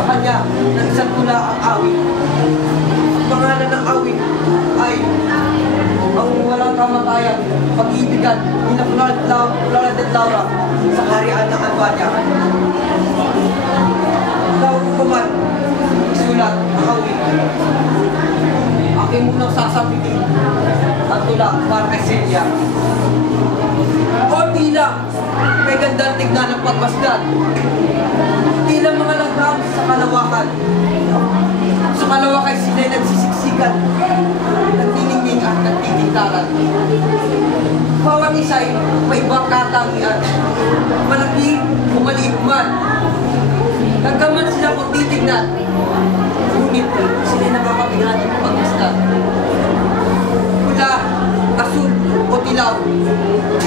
sa kanya ng isang tula ang awit. Ang pangalan ng awit ay ang walang kamatayan, pag-ibigan ni Flora de Laura sa kaharian ng Albania. Tawag ko man, isulat ang awit. Aking munang sasabihin ang tula para kay Celia. O tila, may gandang tignan ng pagmasdan. Tila mga langgam sa kalawakan. Sa kalawakan sila'y nagsisiksikan, nagniningning at nagtitintaran. Bawat isa'y may ibang katangian, malaki o maliit man. Nagkaman sila kung titignan, ngunit sila'y nakakabihan ng pagmasdan. Pula, asul o tilaw,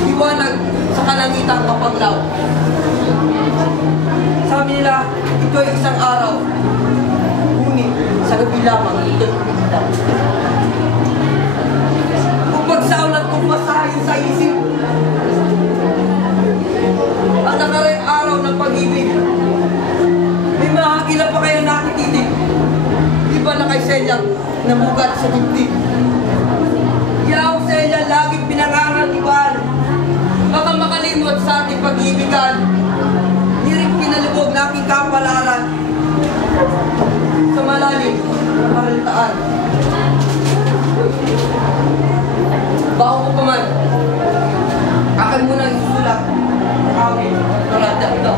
liwanag sa kalangitang mapaglaw. Sabi nila, ito ay isang araw, ngunit sa gabi lamang ito ay umiilaw. Kung pagsaulat kong basahin sa isip, ang nakarang araw ng pag-ibig, may mahakila pa kayo nakititig. Di ba na kay Celia namugat sa dibdib? Yaw Celia, laging pinanganganiban, baka makalimot sa ating pag-ibigan. Niring pinalubog na aking kapalaran sa malalim ng karintaan. Bago ko pa man, akan muna isusulat ang awit ng landak ito.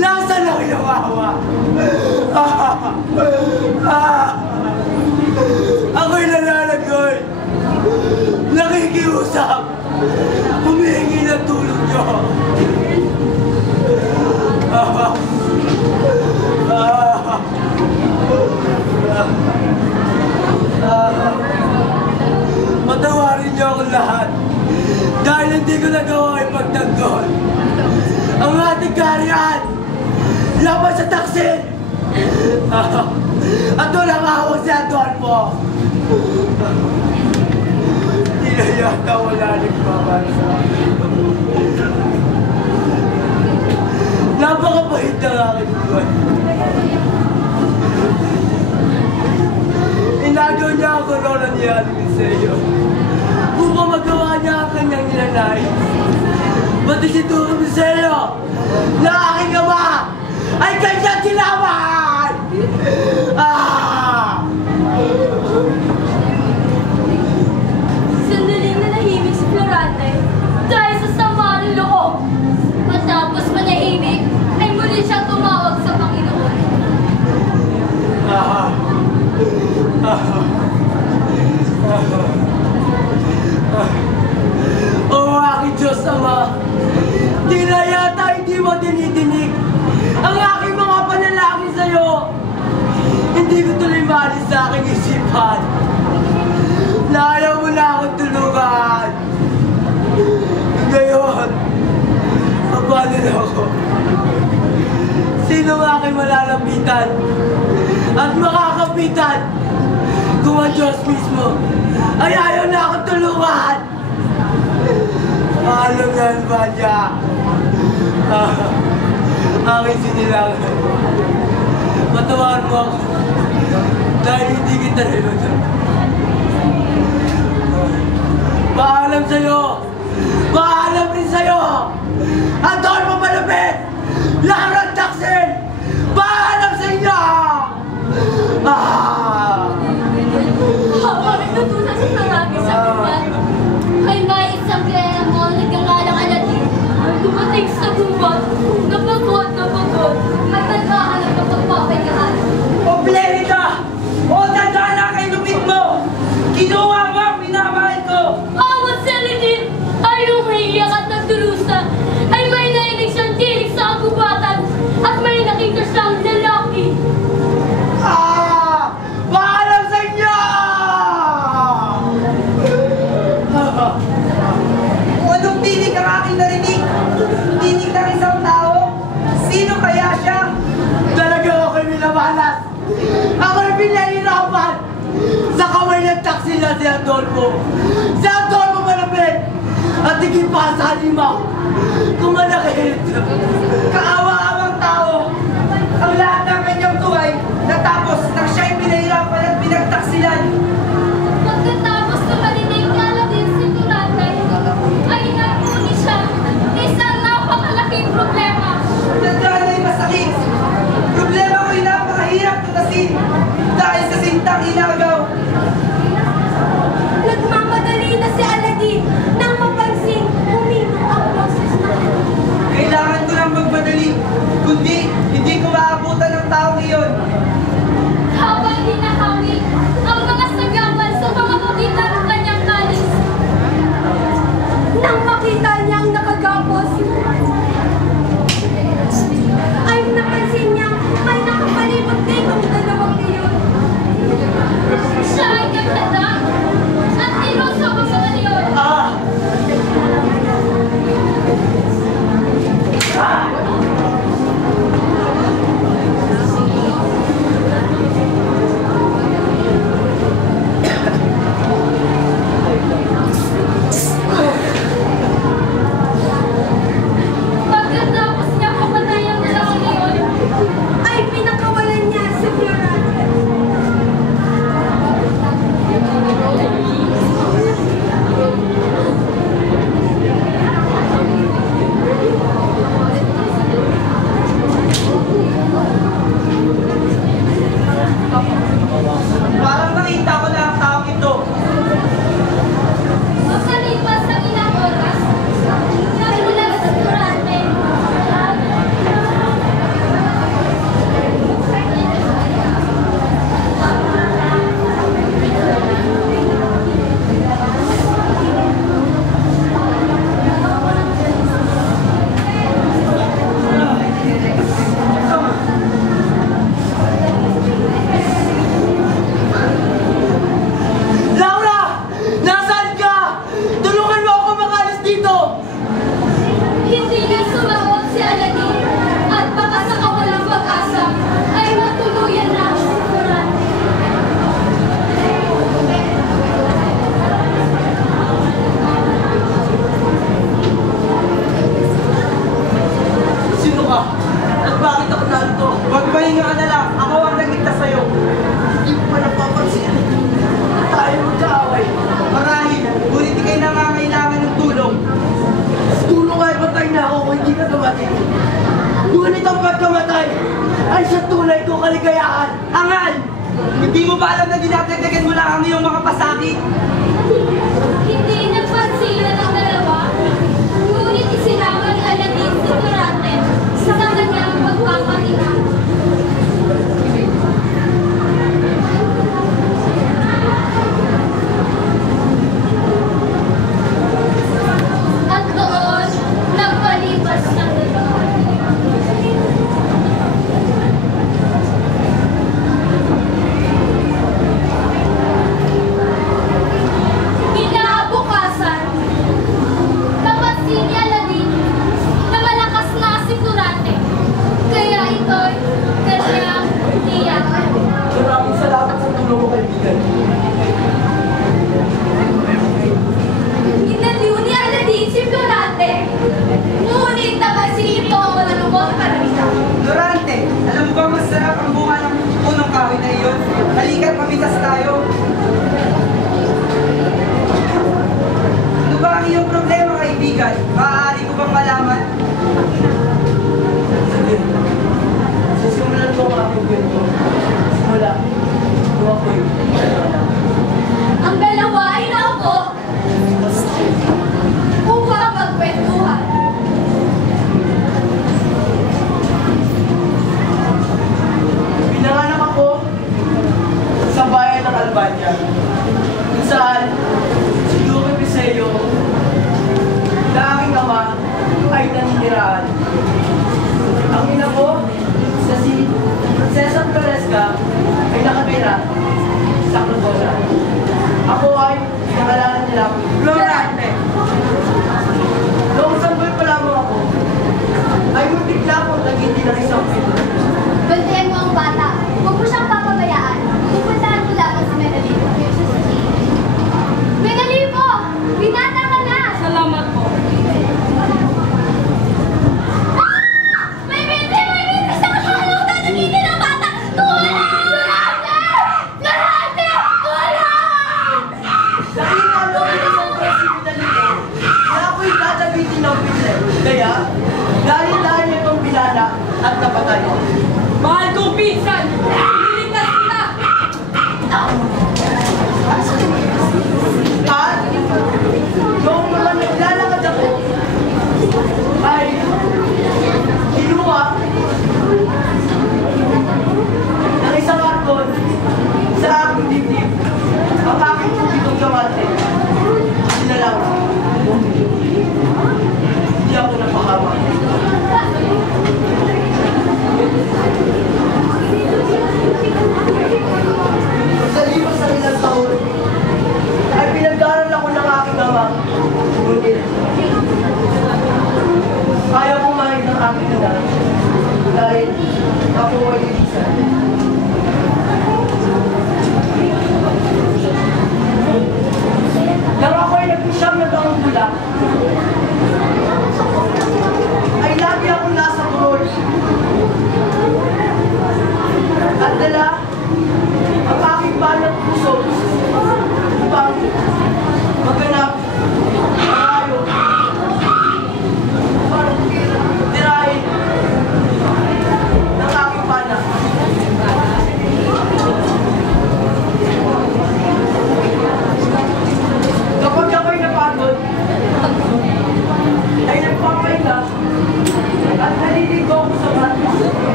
Nasaan ang iyong awa? Ako'y nananagoy, nakikiusap, humihingi ng tulong niyo. Patawarin niyo akong lahat dahil hindi ko nagawa ipagtanggol ang ating kaharian laban sa taksin at walang awang si Adolfo. Hindi na yata wala nagmamasa. Napakapahit ng aking buwan. Inagaw niya ako noon ni Alimiseo upang magawa niya ang kanyang ninanais. Pati si Turo Miseo na aking ama ay kanyang tinaman! O aking Diyos Ama, di na yata hindi mo dinidinig ang aking mga panalangin sa'yo. Hindi ko tuloy maalis sa aking isipan na ayaw mo na akong tulungan. Ngayon, paano na ako? Sino ang aking malalapitan at makakapitan kung ang Diyos mismo ay ayaw na akong tulungan? Alam yan ba niya? Aking sinilangan. Patawaran mo ako dahil hindi kita rinunod. Paalam sa'yo! Paalam rin sa'yo! Adolfo Malupit! Laurent Taksin! Paalam sa inyo! Habang natutunan sa sarami sa buwan, ay may isang kaya mo nagngangalang Aladdin. Dumating sa buwan, napagod, at naghahanap ng pagpapayahan. O Blerida! O dadala kay lupit mo! Kinuha mo ang minamahal ko! Awat si Aladdin ay umiiyak at nagtulusa, ay may nainig siyang tinig sa agubatan, at may nakita siyang lalaki. Paalam sa inyo! O anong tinig ang aking narinig? Tinig ng isang tao? Sino kaya siya? Talagang ako'y minamalas! Ako'y pinahirapan! Sa kamay ng taksi na si Adolfo! Si Adolfo Malupit! At higit pa sa halimaw! Kumalakit! Kaawa-awang tao! Ang lahat ng kanyang tuway natapos nang siya'y pinahirapan at pinagtaksilan. Pagkatapos na marinig ni Aladdin si Turatay, ay nagmuni siya isang napakalaking problema. Tandaan ay masakit. Problema ko'y napakahirap tutasin dahil sa sintang inagaw. Nagmamadali na si Aladdin nang mapansin huminto ang boses na Kailangan ko nang magmadali, kundi hindi ko maabutan ng taong iyon. habang hinahangin ang mga sagawan sa mga pagitan ng kanyang kalis. Nang makita niyang nakagapos, ay napansin niyang may nakapalibot ditong dalawang leon. Siya ay nagtanda at tinusok ang mga leon. Pagkatapos niya pamatay ang dalawang leon, ay pinakawalan niya si Fiorante. Parang nakita ko na ang taong ito. Makalipas ang ilang oras, nagulat si Fiorante. Laura! Nasaan ka? Tulungan mo ako makalis dito! Hindi na sumagot si Aladdin at baka sa kawalang pag-asa ay matuluyan na si Fiorante. Sino ka? At bakit ako narito? Magpahinga ka na lang, ako ang nagligtas sa'yo. Hindi ko pa napapansin. Tayo magkaaway. Marahil, ngunit ikay nangangailangan ng tulong. Tulong ay patay na ako kung hindi ka dumating. Ngunit ang pagkamatay ay sa tunay kong kaligayahan. Angal! Hindi mo ba alam na dinadagdagan mo lang ang iyong mga pasakit? Hindi nagpansilan ang dalawa, ngunit isinama ni Aladdin si Fiorante sa kanyang pagpapahinga. kung saan si Duque Piseo na aking ama ay naninirahan. Ang ina ko sa si Prinsesa Floresca ay nakatira sa Clodosa. Ako ay pinangalanan nilang Florante. Noong sanggol pa lamang ako, ay muntik na akong naging ng isang pito. Bantayan mo ang bata. Huwag mo siyang papabayaan. Pupuntahan mo lamang si Menalipo. Menalipo! Binata ka na! Salamat po. May binte! May binte! Sa kakalaw na nagiging ang bata! Tulad! Tulad! Tulad! Tulad!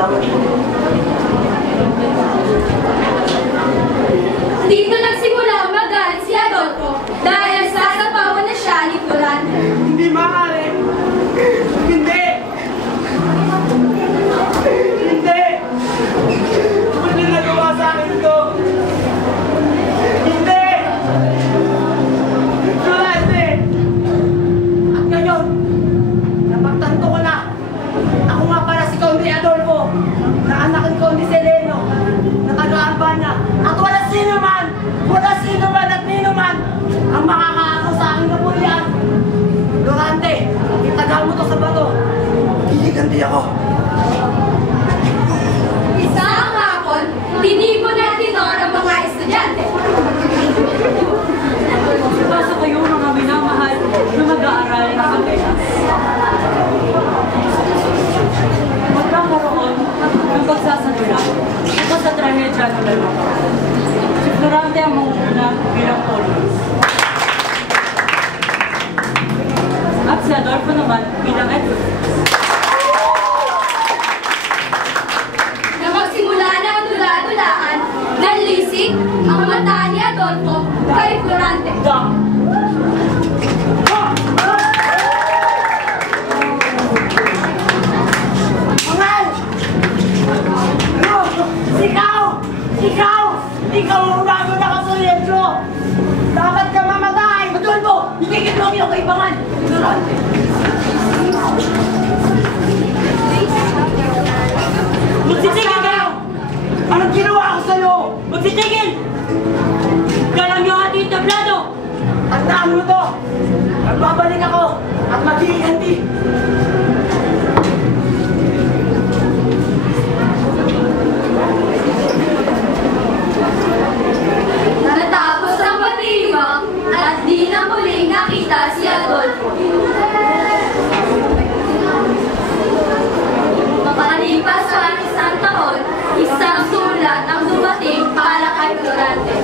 Salamat po. Dito nagsimula magalit si Adolfo dahil sasapawan na siya ni Florante. Hindi maaari. Hindi. Hindi. Hindi nagawa sa akin ito. Hindi. Florante. At ngayon, napagtanto ko na. Ako nga para si Conde Adolfo, na anak ni Conde Seleno, na taga-Albania. At wala sino man at nino man ang makakaako sa aking kapulian. Florante, itagal mo to sa bato. Gigiganti ako. Isang hapon, tinipon na tinor ang mga estudyante. Pasok kayo mga minamahal na mag-aaral ng Atenas. Magkakaroon ng pagsasadula ito sa trahedya ng dalawa. Si Florante ang manguna bilang Polus. At si Adolfo naman bilang Edward. Na magsimula na ang dula-dulaan, nanlisik ang mata ni Adolfo kay Florante. Mangal! Ikaw ang bago na kasulensyo! Dapat ka mamatay! Adolfo! Ikikip mo ang iyong kaibangan! Florante! Magsitigil kayo! Anong ginawa ko sa'yo? Magsitigil! Galang yung ating tablado! Tandaan mo to! Magbabalik ako at maghihiganti! Natapos ang pagdiriwang at di na muling nakita si Adolfo. Makalipas ang isang taon, isang sulat ang dumating para kay Florante.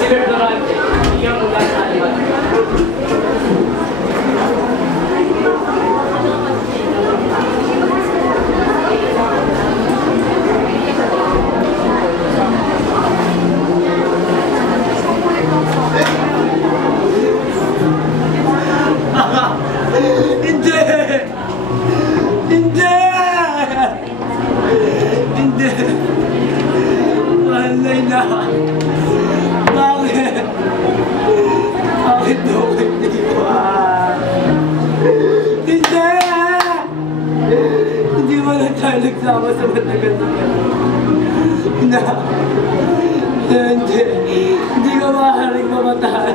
Sir Florante, iyong lugar sa aliwan. Hindi! Hindi! Hindi! Malay na! Bakit? Bakit mo ko iniwan? Hindi! Hindi mo na tayo nagsama sa matagal na na hindi. Hindi ka maaaring mamatay.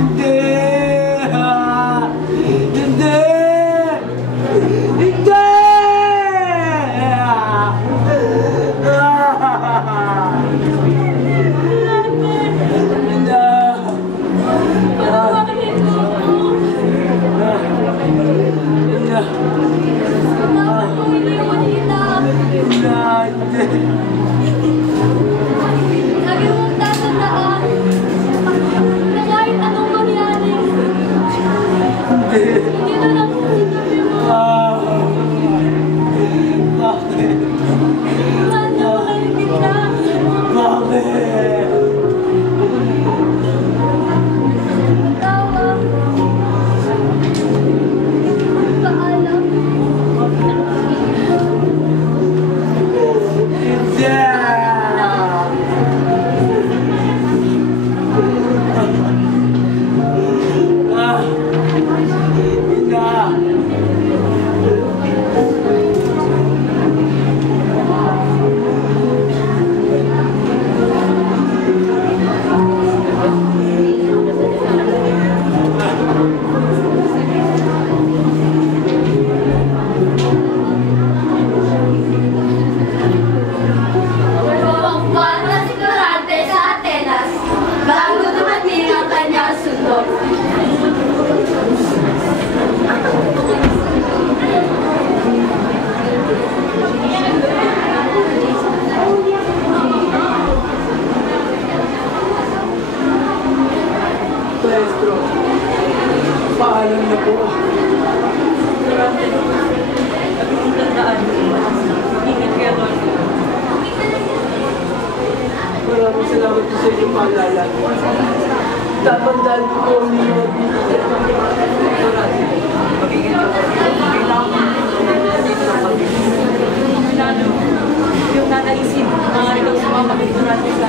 Hindi! Hindi! Hindi! Lagi mong tatandaan na kahit anong mangyari, hindi na lang sinabi mo. Bakit? Mahal na mahal kita. Bakit? Tawa. Paalam. po. Durante, ang tandaan. Ingat kayo doon. Maraming salamat po sa inyong paalala. Tatandaan ko po ang ninyo. Magiging kailangan dito ng pag-ibig. Lalo, yung nanaisip, mga ikaw sumama kay Durante sa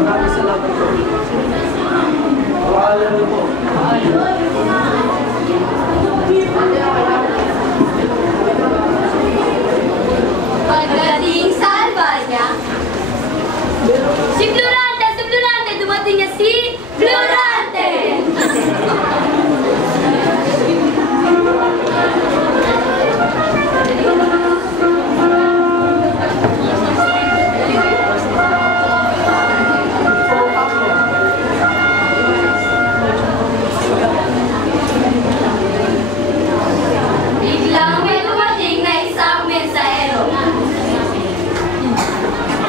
Maraming salamat po. Paalam na po. Pagdating sa Albania, si Florante, dumating niya si Florante! Biglang may dumating na isang mensahero.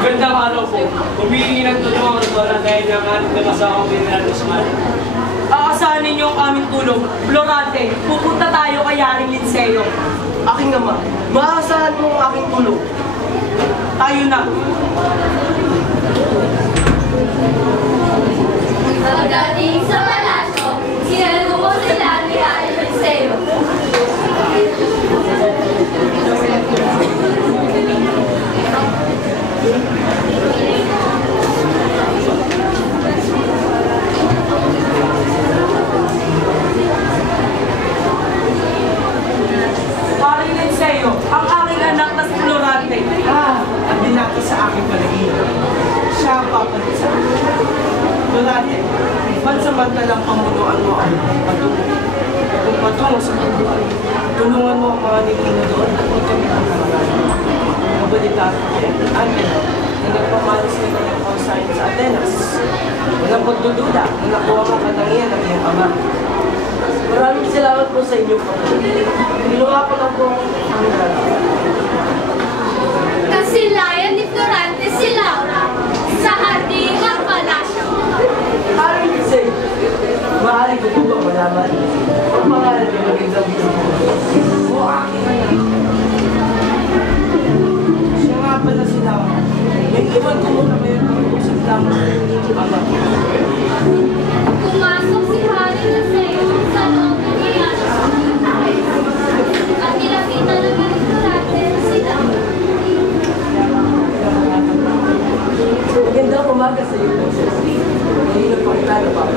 Magandang araw po. Humihingi ng tulong ang Rosana dahil ng ating namasawang General Guzman. Aasahan ninyo ang aming tulong. Florante, pupunta tayo kay Yaring Linseo. Aking ama, maasahan mo ang aking tulong. Tayo na. Pagdating sa palasyo, sinalubong mo sila ni Yaring Linseo. Yaring Linseo, ang aking anak na si Florante. Ang binati sa aking palagihan. Siya ang papalit sa akin. Durante, pansamantalang pamunuan mo ang patungo. Kung patungo sa pagbuhay, tulungan mo ang mga nilino doon at huwag kami ang pangalan. Mabalita ko, Angelo, na nagpamalis na ng kausahin sa Atenas. Walang pagdududa na nakuha mo katangian ng iyong ama. Maraming salamat po sa inyo po. Ginawa ko lang po ang Kasilayan ni Florante si Laura sa Hardingang Palasyo. Aring Lisay, maaari ko po ba malaman ang pangalan ng magandang binuho? O aking anak. Siya nga pala sila. May iwan ko muna mayroon ang usap lamang ng inyong ama. Pumasok si Yaring Linseo sa loob ng Palasyo. At nilapitan naman ni Florante si Laura. Magandang umaga sa iyo, Princess. Hindi na pakilala pa ako.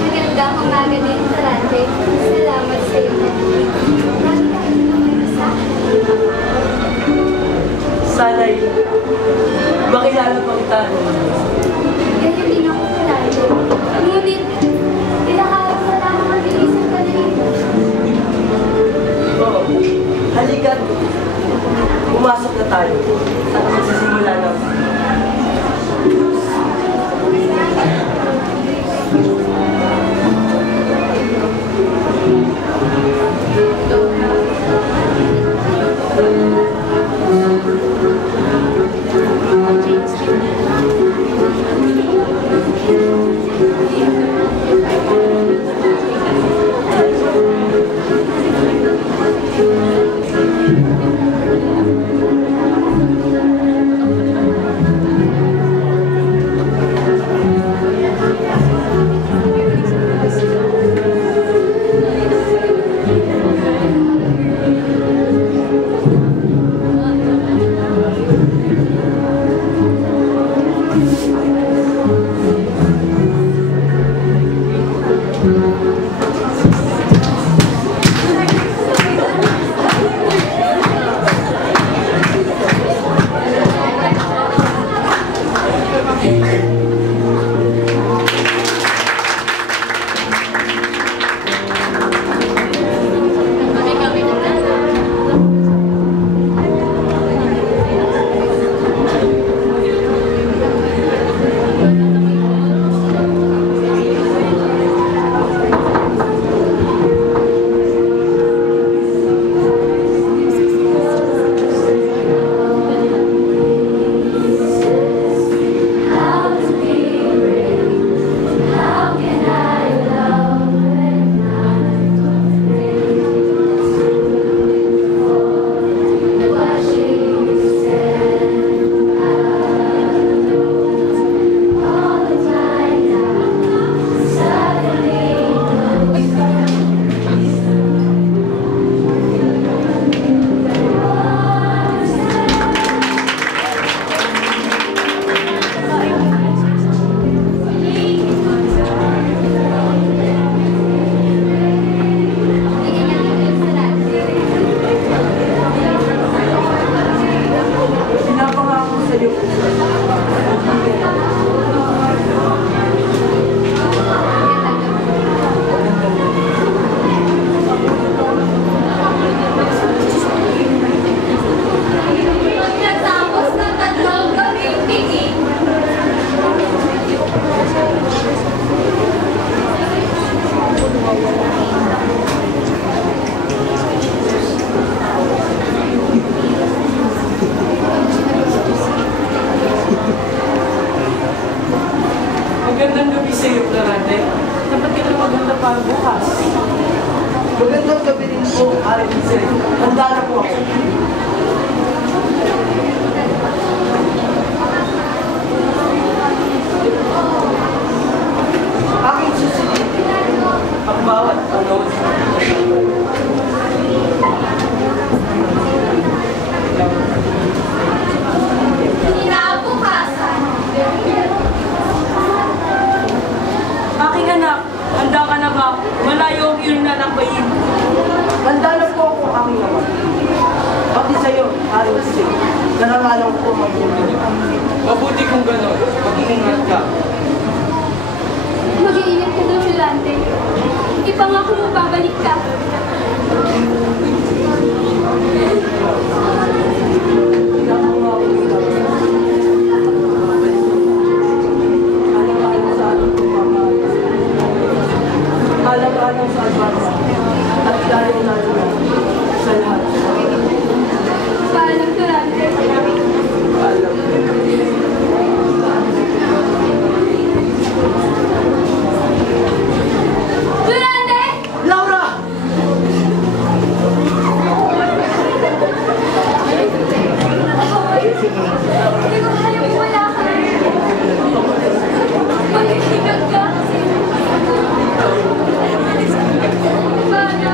Magandang umaga din, Florante. Salamat sa iyo. Sana'y makilala pa kita. Ganyan din ako, Florante. Ngunit, pinakaharap na lamang ang bilisang kanina. Oo, halika't pumasok na tayo at magsisimula na. Oo, Aling Isay. Handa na po ako. Aking susilipin ang bawat panahon sa Kinabukasan. Aking anak, handa ka na ba? Malayo ang iyong lalakbayin. Handa na po ako aking naman. Pati sa'yo, Aling Isay. Karangalang ko magpulong. Mabuti kung gano'n, mag-iingat ka. Mag-iingat ka doon, Yolante. Ipangako mo babalik ka. Alam-alam sa albansa at lalo-lalo sa lahat. Paalam, Yolante. Alam. Yolante! Laura! Hindi ko kaya wala ka. Mag-iingat ka. Paano?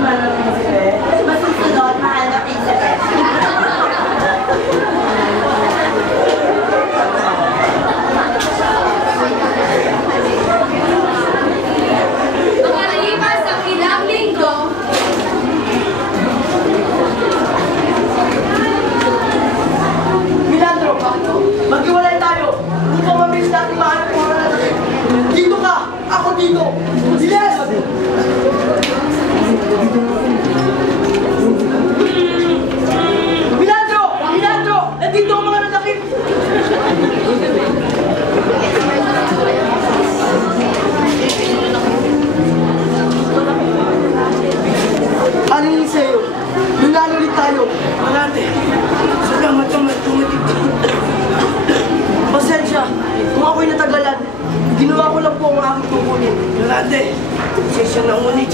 mahal na prinsipe. Masusunod, mahal na prinsipe. Makalipas ang ilang linggo, Milandro, maghiwalay tayo. Hindi ko mamiss natin mahanap kung ano natin. Dito ka! Ako dito! Yes! Milandro! Milandro! Nandito ang mga nadakip! Ano yun sa'yo? Nanalo ulit tayo. Malate. Salamat naman tumatig. Pasensya. Kung ako'y natagalan, ginawa ko lang po ang aking tungkulin. Malate. Pasensya na ulit.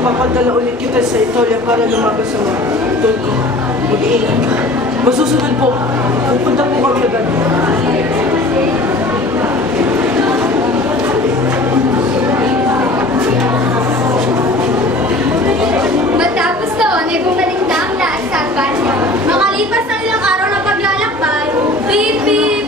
Papadala ulit kita sa Itolia para lumagas sa mga tol ko. Mag-iingat ka. Masusunod po. Pupunta po kami agad. matapos noon ay bumalik na ang lahat sa Albania. Makalipas ang ilang araw na paglalakbay, beep beep!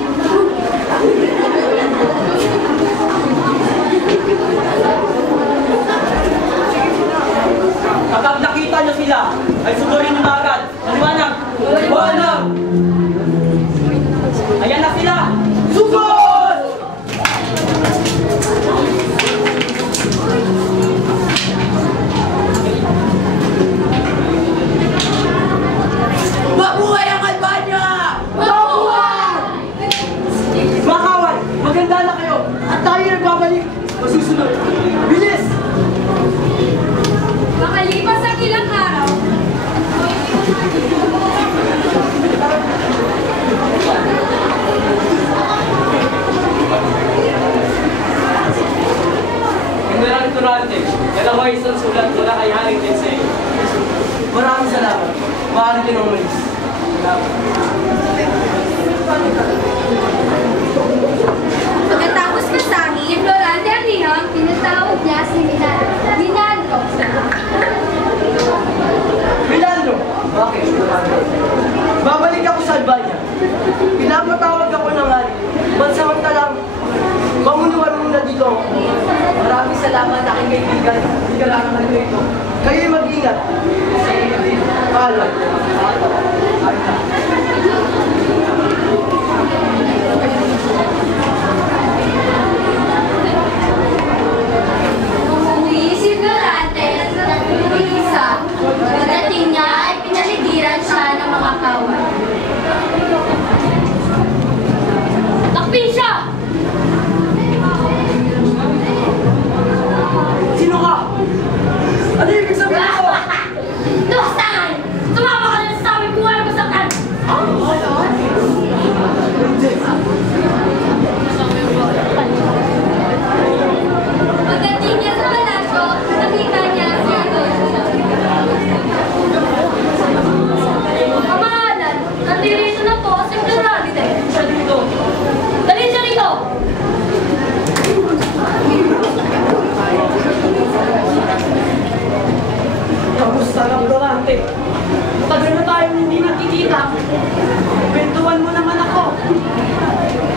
Kapag nakita niyo sila, ay sugurin niyo agad. Maliwanag! Maliwanag! Ayan na sila! Sugod! Mabuhay ang Albania! Mabuhay! Mga kawan, maganda na kayo at tayo nagbabalik. Masusunod. Bilis! Makalipas ang ilang araw, General Turante, yan ako isang sulat mula kay Haring Tensei. Maraming salamat. Maaari din ang umalis. pagkatapos masahi, yung Florante ang liham, tinatawag niya si Minandro. Milandro! Bakit? Babalik ako sa Albania. Pinapatawag ako ng hari. Pansamantalang, pamunuan muna dito ako. Maraming salamat aking kaibigan. Hindi ka lang naman ito. Kayo'y mag-ingat. Paalam. Umuwi si Florante ng isa. Pagdating niya ay pinaligiran siya ng mga kawan. Takpin siya! Sino ka? Ano ibig sabihin ko? Tuwasan! Tumama ka na sa amin kung ano masaktan! Hindi. Pagdating niya sa palasyo, nakita niya si Adolfo. Kamahalan, nandirito na po si Florante. Siya dito. Dali siya rito! Kamusta lang, Florante? Tagal na tayong hindi nakikita. Kwentuhan mo naman ako.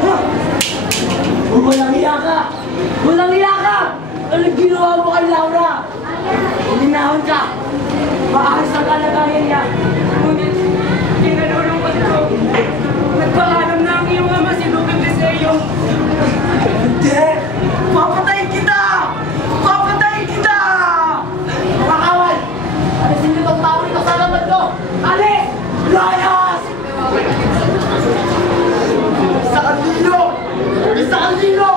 Ha? Walang iya ka! Walang iya ka! Anong ginawa mo kay Laura? Linahon ka. Maayos ang kalagayan niya. Ngunit, kinalulungkot ko. Nagpaalam na ang iyong ama si Lucas Deseo. Hindi! Papatayin kita! Papatayin kita! Mga kawan! Alisin niyo itong tao ito sa laman ko! Alis! Layas! Isa kang lilo! Isa kang lilo!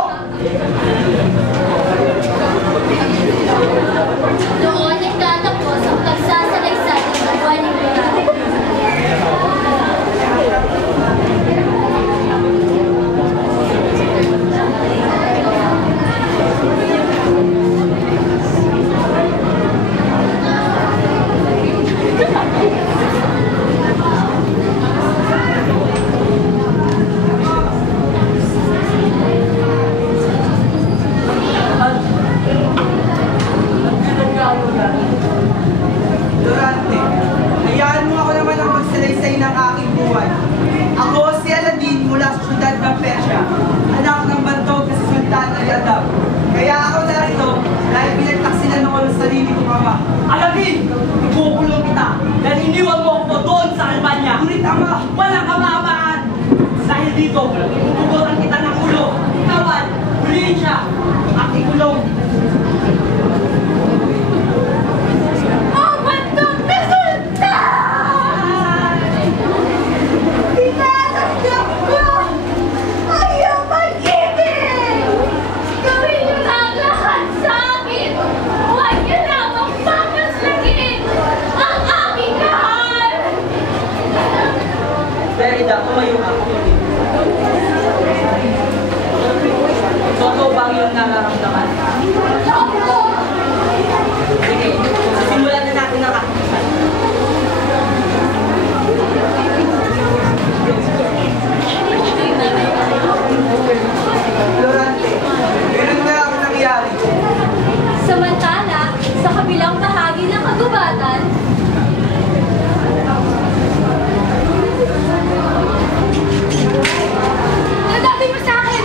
Doon nagtatapos ang pagsasalaysay ng buwan ni Florante. dito. Tutuguran kita ng ulo. Ikawan, huliin siya. At ikulong. Oh, bandang na sultan! Tinatanggap ko ang iyong pag-ibig! Gawin niyo na ang lahat sa akin! Huwag niyo lamang papaslagin ang aking mahal! Derrida, tumayo ka. Totoo ba ang iyong nararamdaman? Opo! Sige, simulan na natin ang kakikisan. Florante, ganun nga ang nangyari. Samantala, sa kabilang bahagi ng kagubatan, nagabi mo sa akin!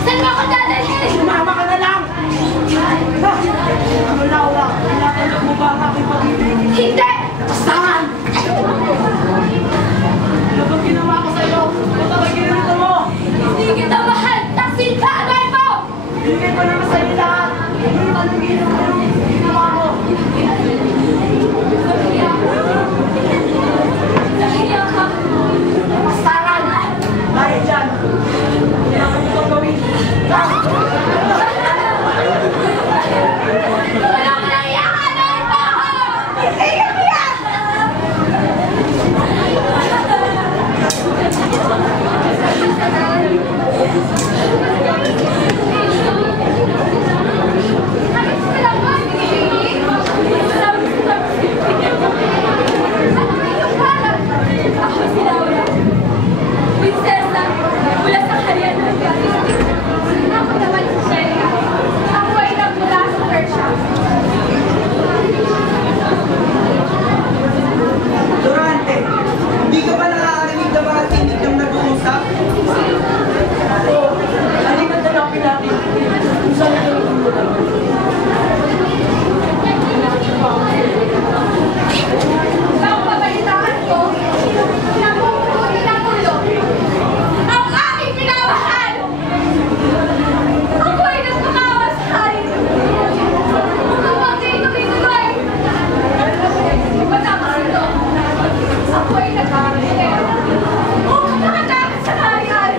Saan mo ako dadalhin? Sumama ka na lang! Ha? Ano, Laura? Tinatanggap mo ba ang aking pag-ibig? Hindi! Saan? Ano bang ginawa ko sa'yo? Ba't ako ginanito mo? Hindi kita mahal! Taksil ka! Agay mo! Binigay ko naman sa'yo lahat. Ano ginawa mo? Nahiya ka! Nahiya ka! Pastaran! Dahil dyan, kailangan mo itong gawin. Wala ka nang iyak! Agay mo! Hindi ka iyak! Ako si Laura, prinsesa mula sa Harian ng Galis. Ako naman si Shelia. Ako ay nagmula sa Persia. Durante, hindi ka ba nakakarinig ng mga tinig ng nag-uusap? Oo, halika na napin natin. Kung saan ito nagtutulog. Ang pabalitaan ko, napupunin ang ulo. Ang aking minamahal! Ako ay nagmamamasay! Ang bagay tuloy-tuloy! Matapos ito, ako ay nagkakasaya. Upang nakatakas sa kayan!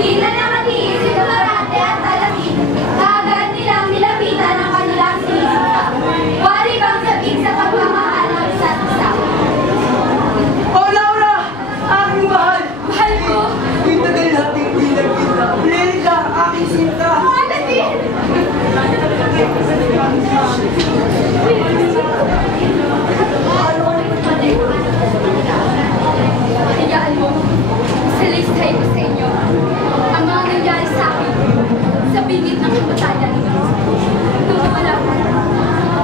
Di na nakatiis si Florante at Alamin. Agad nilang nilapitan ang kanilang sinisita. Wari bang sabik sa pagmamahal ng isa't isa. Oh, Laura! Aking mahal! Mahal ko! Kita din natin pinagkita. Lerida, aking sinta. Alamin! Ano ko nagpapalay? Hayaan mo. Salistay ko sa inyo. Ang mga nangyari sa akin sa bingit ng kapatayan. Nung wala ko,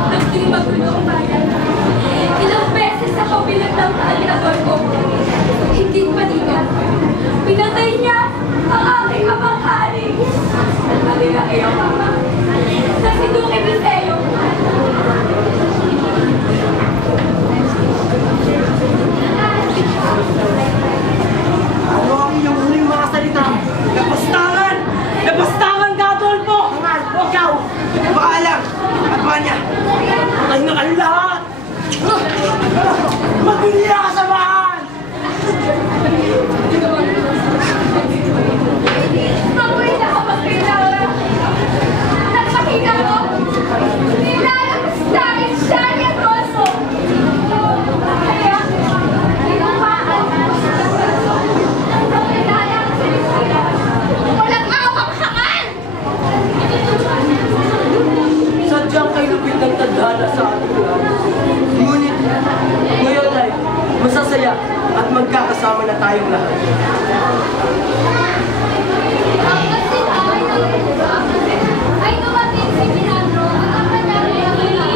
naging magulo ang bayan. Ilang beses ako pinagtamtaan ng amor ko. Higit pa niya. Pinatay niya ang aking amang hari. Nagmali na kayo, mama. Na si Duque Biseo. Ano ang iyong huling mga salita? Napastangan! Napastangan ka, Adolfo! Hangal, ikaw! Paalam! Abanya! Patay na kayo lahat! Magbiliya ka sa bahan! Mabuhay na kapag kay Laura. Nagpakita ko. Nilalabas sa akin siya niya Toso. Kaya, inumaan ang pagkilala ng Silisila. Walang awang hangal! Sadyang kayo lupit ng tadhana sa ating lahat. Ngunit, ngayon ay masasaya at magkakasama na tayong lahat. Hanggang sila ay nagpupa, ay dumating si Pinandro at ang kanyang pamilya.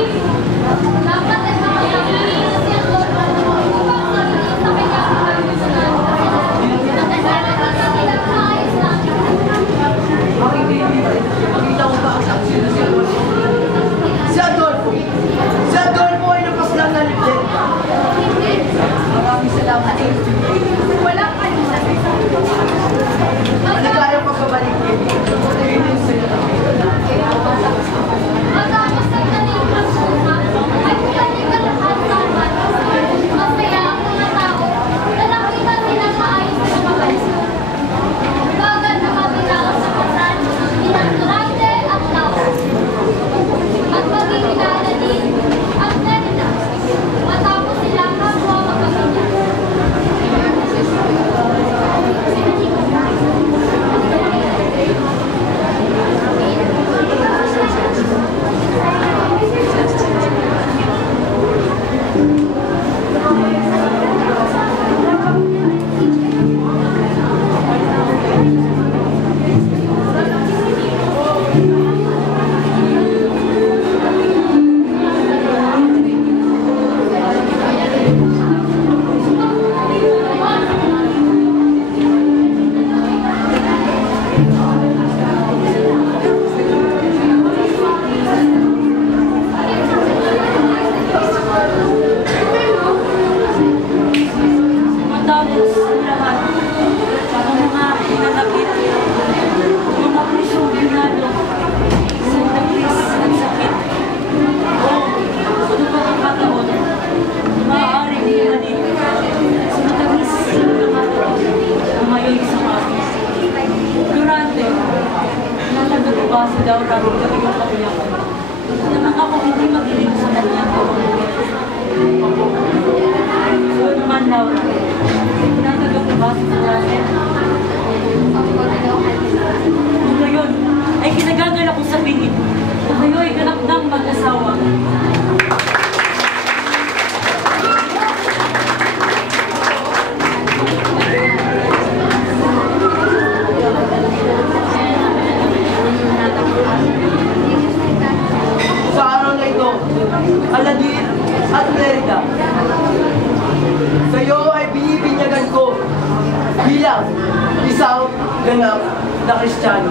Dapat ay makakalimutan si Andorra upang sabihin sa kanyang kahalusunan. Nagkasala ka sa nilang naayos na. Aking kaibigan, makita ko ba ang saksi na si Adolfo? Si Adolfo! Si Adolfo ay napaslan na legenda. Maraming salamat. Walang ba si Janet? Ngayon ay kinagagalak kong sabihin na kayo ay ganap ng mag-asawa. Sa araw na ito, Aladir at Merida, kayo ay binibinyagan ko bilang isang ganap na Kristiyano.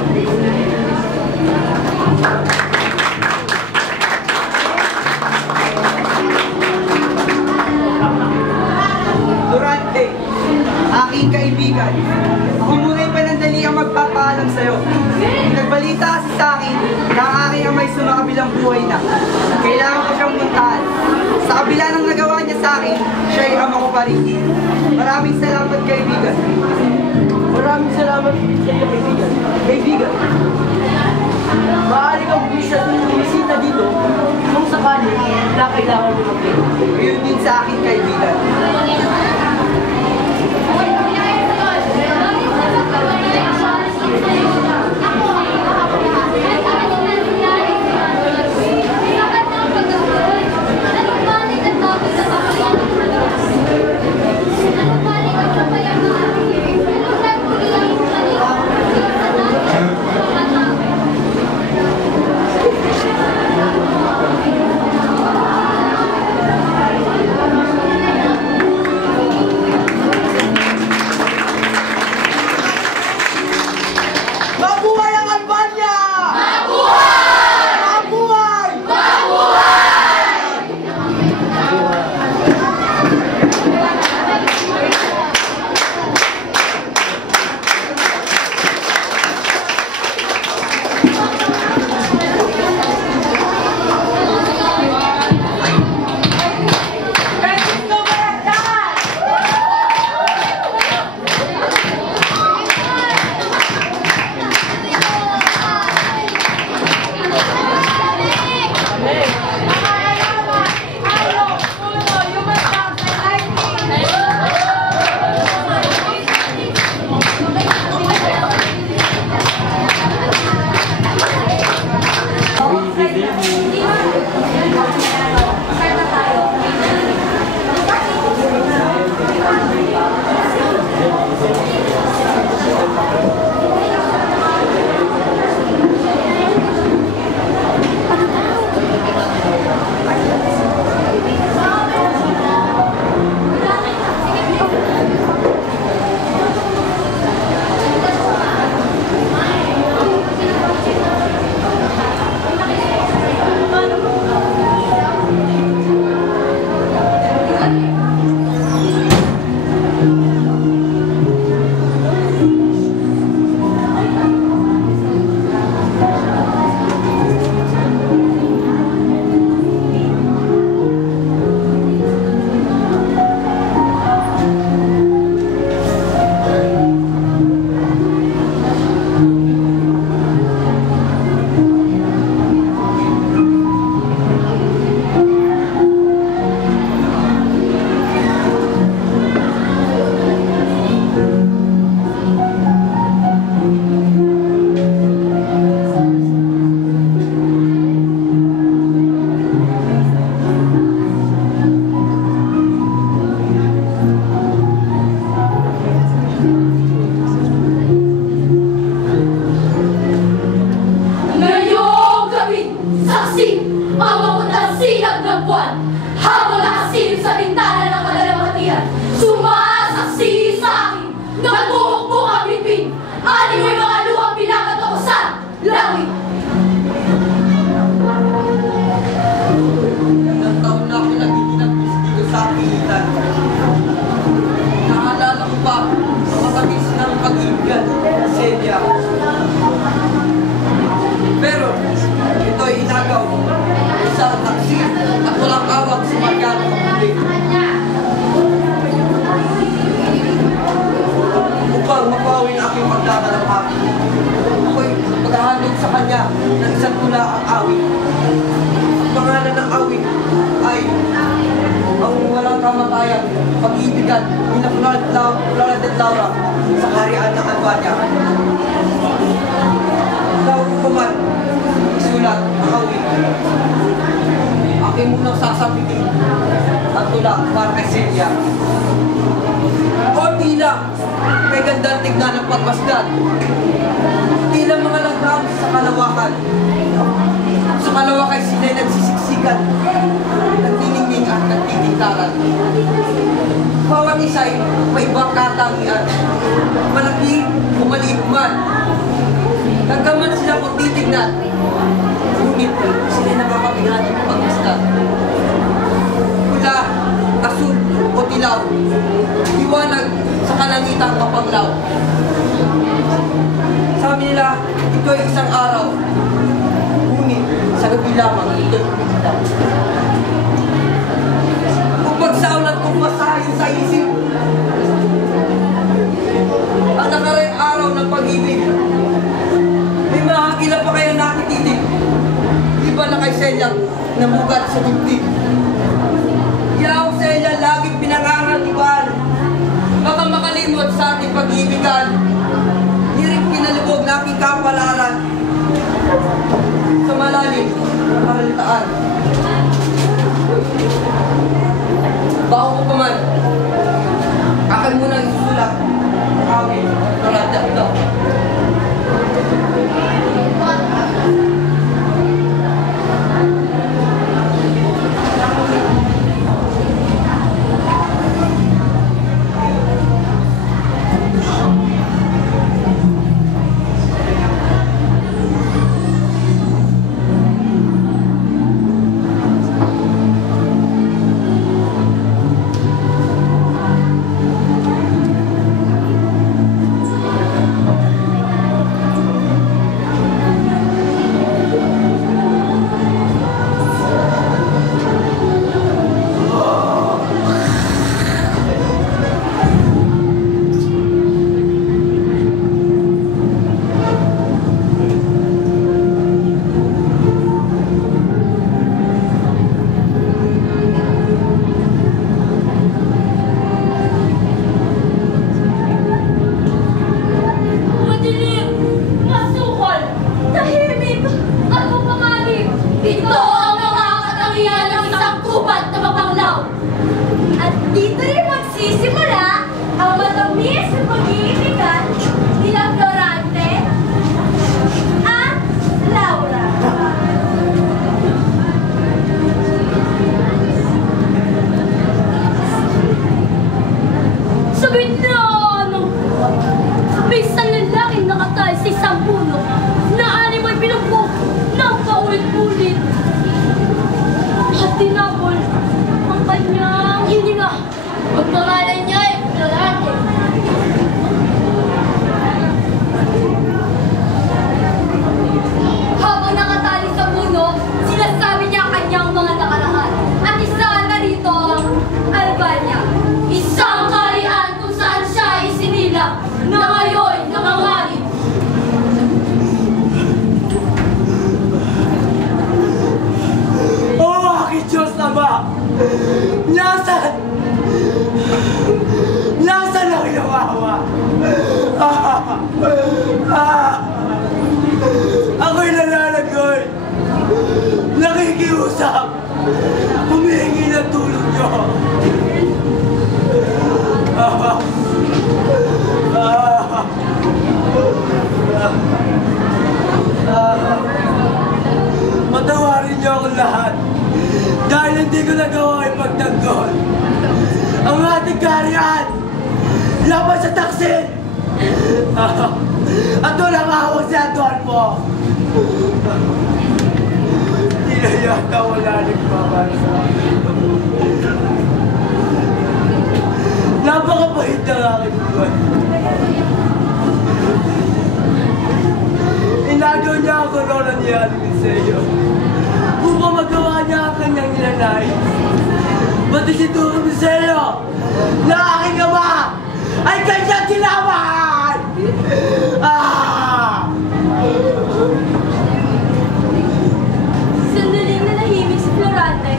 Durante, aking kaibigan, ako muna'y panandali ang magpapaalam sa'yo. Nagbalita kasi sa akin na ang aking amay sumakabilang buhay na. Kailangan ko siyang puntahan. Sa kabila ng nagawa niya sa akin, siya ay ama ko pa rin. Maraming salamat, kaibigan. Maraming salamat sa iyo, kaibigan. Kaibigan, maaari kang bumisita dito kung sakali na kailangan mo mag-ito. Ngayon din sa akin, kaibigan. Mabuhay ang Albania! Mabuhay! kamatayan, pag-ibigan, ni Florante at Laura sa kaharian ng Albania. Ikaw kuman, isulat, nakawin. Aking munang sasabihin at tula para kay Celia. O tila, may gandang tignan ng pagmasdan. Tila mga langgam sa kalawakan. Sa kalawakan sila'y nagsisiksikan, nagniningning at nagtitintaran. Bawat isa'y may ibang katangian, malaki o maliit man. Nagkaman sila kung titignan, ngunit sila'y nakakabihan ng pagmasdan. Pula, asul o dilaw, liwanag sa kalangitang mapaglaw. Sabi nila, ito ay isang araw, ngunit sa gabi lamang ito ay umiilaw. Kung pagsaulan kong masahin sa isip, ang nakarang araw ng pag-ibig, may mahakila pa kayo nakititig, di ba na kay Celia namugat sa dibdib? Yaw Celia, laging pinangangatibaan, baka makalimot sa ating pag-ibigan. Hiring pinalubog na aking kapalaran sa malalim ng karalitaan. Bago ko pa man, akin munang isulat kami Florante at Laura. Nasaan ang yawawa? Ako'y nananagoy, nakikiusap, humihingi ng tulong niyo. Patawarin niyo akong lahat dahil hindi ko nagawa ipagtanggol ang ating kaharian laban sa taksin. At walang hawak si Adolfo. Hindi na yata wala nagpapasa. Napakabait ng aking buwan. Inagaw niya ako noon ni Alimiseo upang magawa niya ang kanyang nilalay. Pati si Turo Miseo na aking ama ay kanyang tinamaan! Sandaling nanahimik si Florante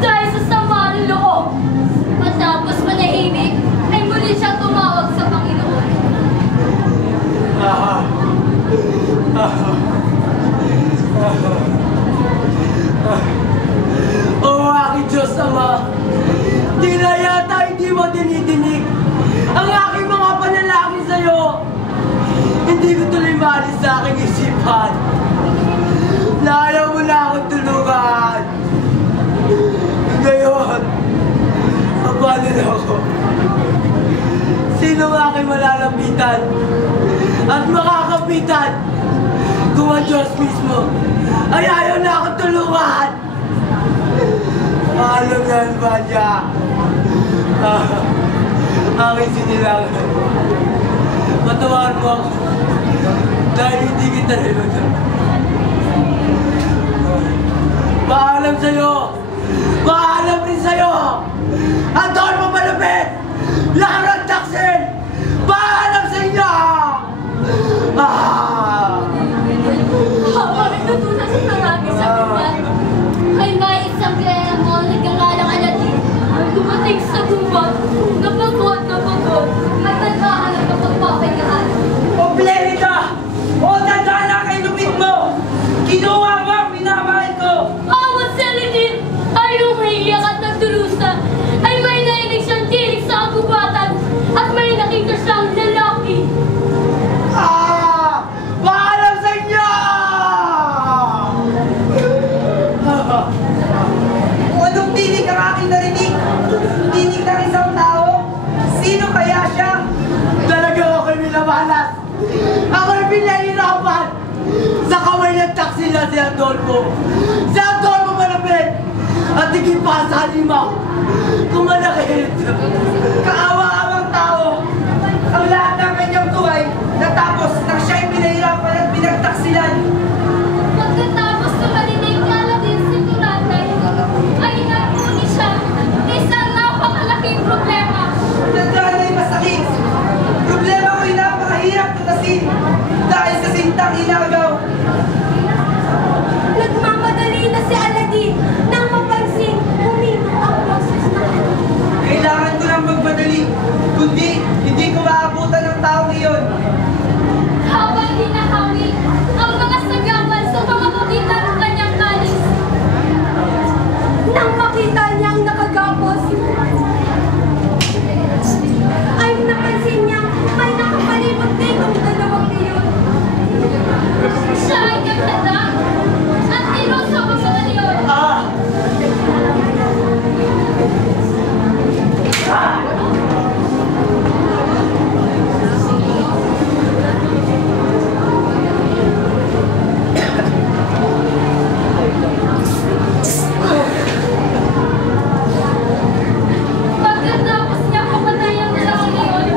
dahil sa sama ng loob. At aking malalapitan at makakapitan kung ang Diyos mismo ay ayaw na akong tulungan. Alam yan ba niya? Aking sinilangan. Patawarin mo ako dahil hindi kita nilutan. Paalam sa'yo! Paalam rin sa'yo! Ang taon mo malapit! Larang taksin! Paalam sa inyo! Habang natutunan sa marami sa buwan, ay may isang gremo nagngangalang Aladdin ang dumating sa gubat na pagod at naghahanap ng pagpapahingahan. O Blerida! O tandaan kay lupit mo! Kinuha mo ang minamahal ko! Awan si Aladdin ay umiiyak at nagtulusan, ay may nainig siyang tinig sa kagubatan at may nakita siyang lalaki. Paalam sa inyo! O anong tinig ang aking narinig? Tinig ng isang tao? Sino kaya siya? Talagang ako'y minamalas! Ako'y pinahirapan! Sa kamay ng taksi na si Adolfo! Si Adolfo malapit! At higit pa sa halimaw! Kumalakit! Kaawa-awang tao! Ang lahat ng kanyang tuway natapos nang siya'y pinahirapan at pinagtaksilan. Pagkatapos na marinig ni Aladdin si Turante, ay nagmuni siya isang napakalaking problema. Tandaan ay masakit. Problema ko'y napakahirap tutasin dahil sa sintang inagaw. Nagmamadali na si Aladdin nang mapansin humino ang boses ng Kailangan ko nang magmadali, kundi hindi ko maabutan ng taong iyon. habang hinahangin ang mga sagawan sa mga pagitan ng kanyang kalis. Nang makita niyang nakagapos, ay napansin niyang may nakapalibot ditong dalawang leon. Siya ay nagtanda at tiro sa mga leon. Pagkatapos niya pumatay ang dalawang leon,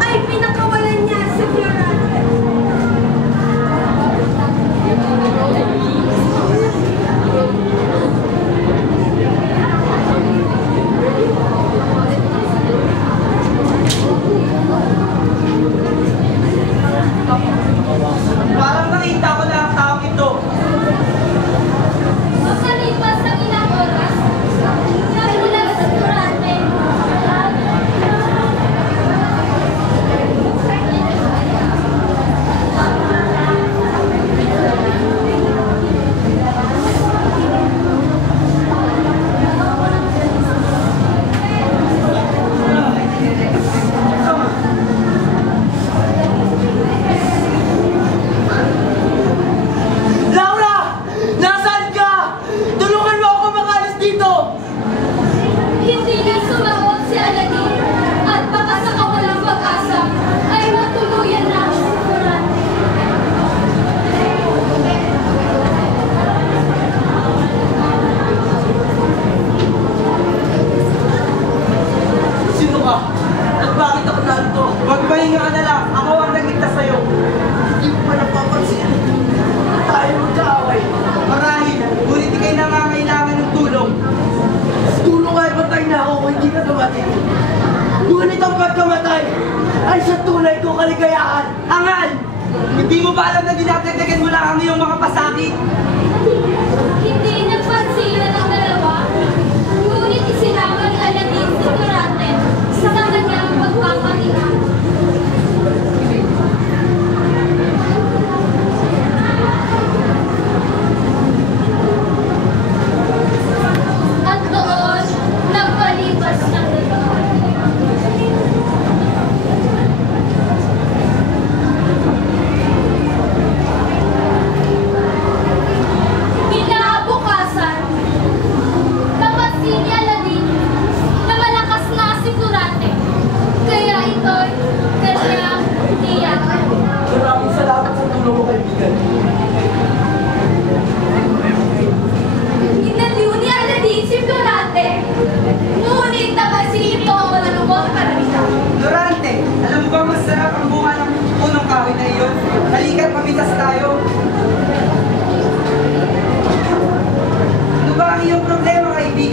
ay pinakawalan niya si Fiorante. Parang nakita ko na ang taong ito. Makalipas ang ilang oras, nagmula sa Fiorante. Laura! Nasaan ka? Tulungan mo ako makalis dito! Hindi na sumagot si Aladdin at baka sa kawalang pag-asa ay matuluyan na si Fiorante. Sino ka? At bakit ako narito? Magpahinga ka na lang, ako ang nagligtas sa'yo. Hindi mo pa napapansin. Tayo magkaaway. Marahil, ngunit di kayo nangangailangan ng tulong. Tulong ay patay na ako kung hindi ka dumating. Ngunit ang pagkamatay ay sa tunay kong kaligayahan. Angal! Hindi mo ba alam na dinadagdagan mo lang ang iyong mga pasakit? Hindi nagpansinan ang dalawa, ngunit isinama ni Aladdin si Fiorante sa kanyang pagpapahinga. At doon, nagpalipas ng dalawa.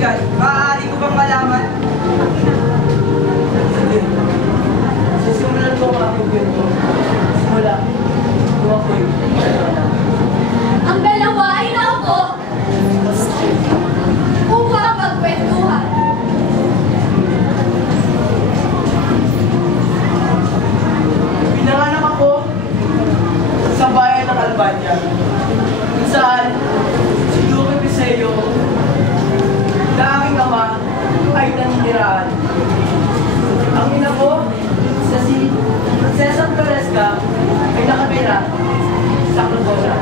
kaibigan, maaari ko bang malaman? Sige. Sisimulan ko ang aking kwento. Simula. Kung ako'y Ang dalawa ay naupo upang magkwentuhan. pinanganak ako sa bayan ng Albania. Kung saan si Duque Piseo na aking ama ay naniniraan. Ang ina ko sa si Cesar Perezca ay nakatira sa Cordona.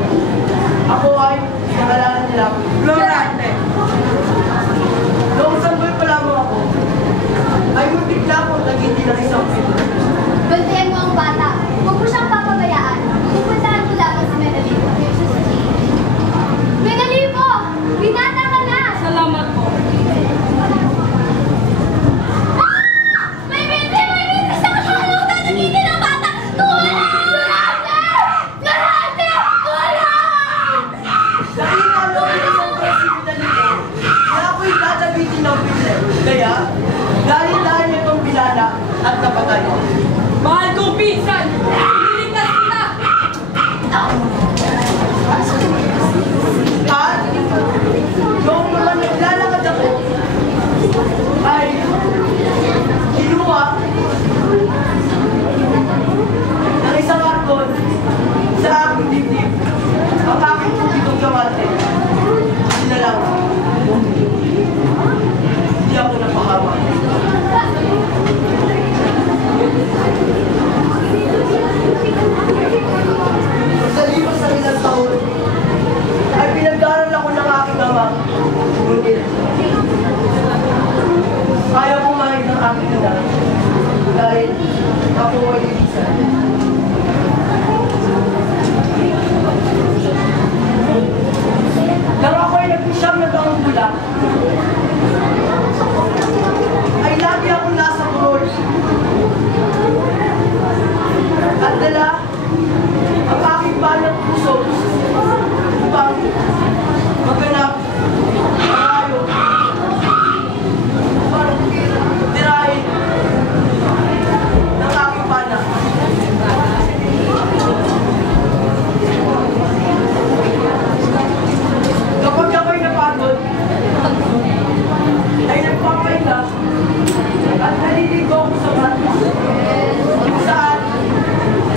Ako ay pinangalanan nilang Florante! noong sanggol pa lamang ako ay muntik na akong naging ng isang pito. Bantayan mo ang bata. Huwag mo siyang papabayaan. Pupuntahan mo lamang si Menalipo. Menalipo! Binata ka na! Salamat po. May binti! May binti! Sa kakalamutan! Nagiging ang bata! Tulong! Durante! Durante! Tulong! Nakita mo ang isang presidente nito na ako'y tatabitin ng pile. Kaya, dahil nitong bilala at napatay. Mahal kong pinsan! Niligtas kita! At, noong naman naglalakad ako, ay kinuha ng isang arkon sa aking dibdib ang aking putitong kamate. Sila lang. Hindi ako napahawa. Pagkalipas ng ilang taon, ay pinag-aaral ako ng aking ama. Ngunit, ayaw kumain ng aking ina dahil ako ay lilisan. Nang ako ay nagpisyam na taong bula, ay lagi akong nasa burol. At dala ang aking banang puso upang maganap tayo upang tirahin ng aking pana. Kapag ako'y napagod, ay nagpapahinga at naliligo ako sa batis. Kung saan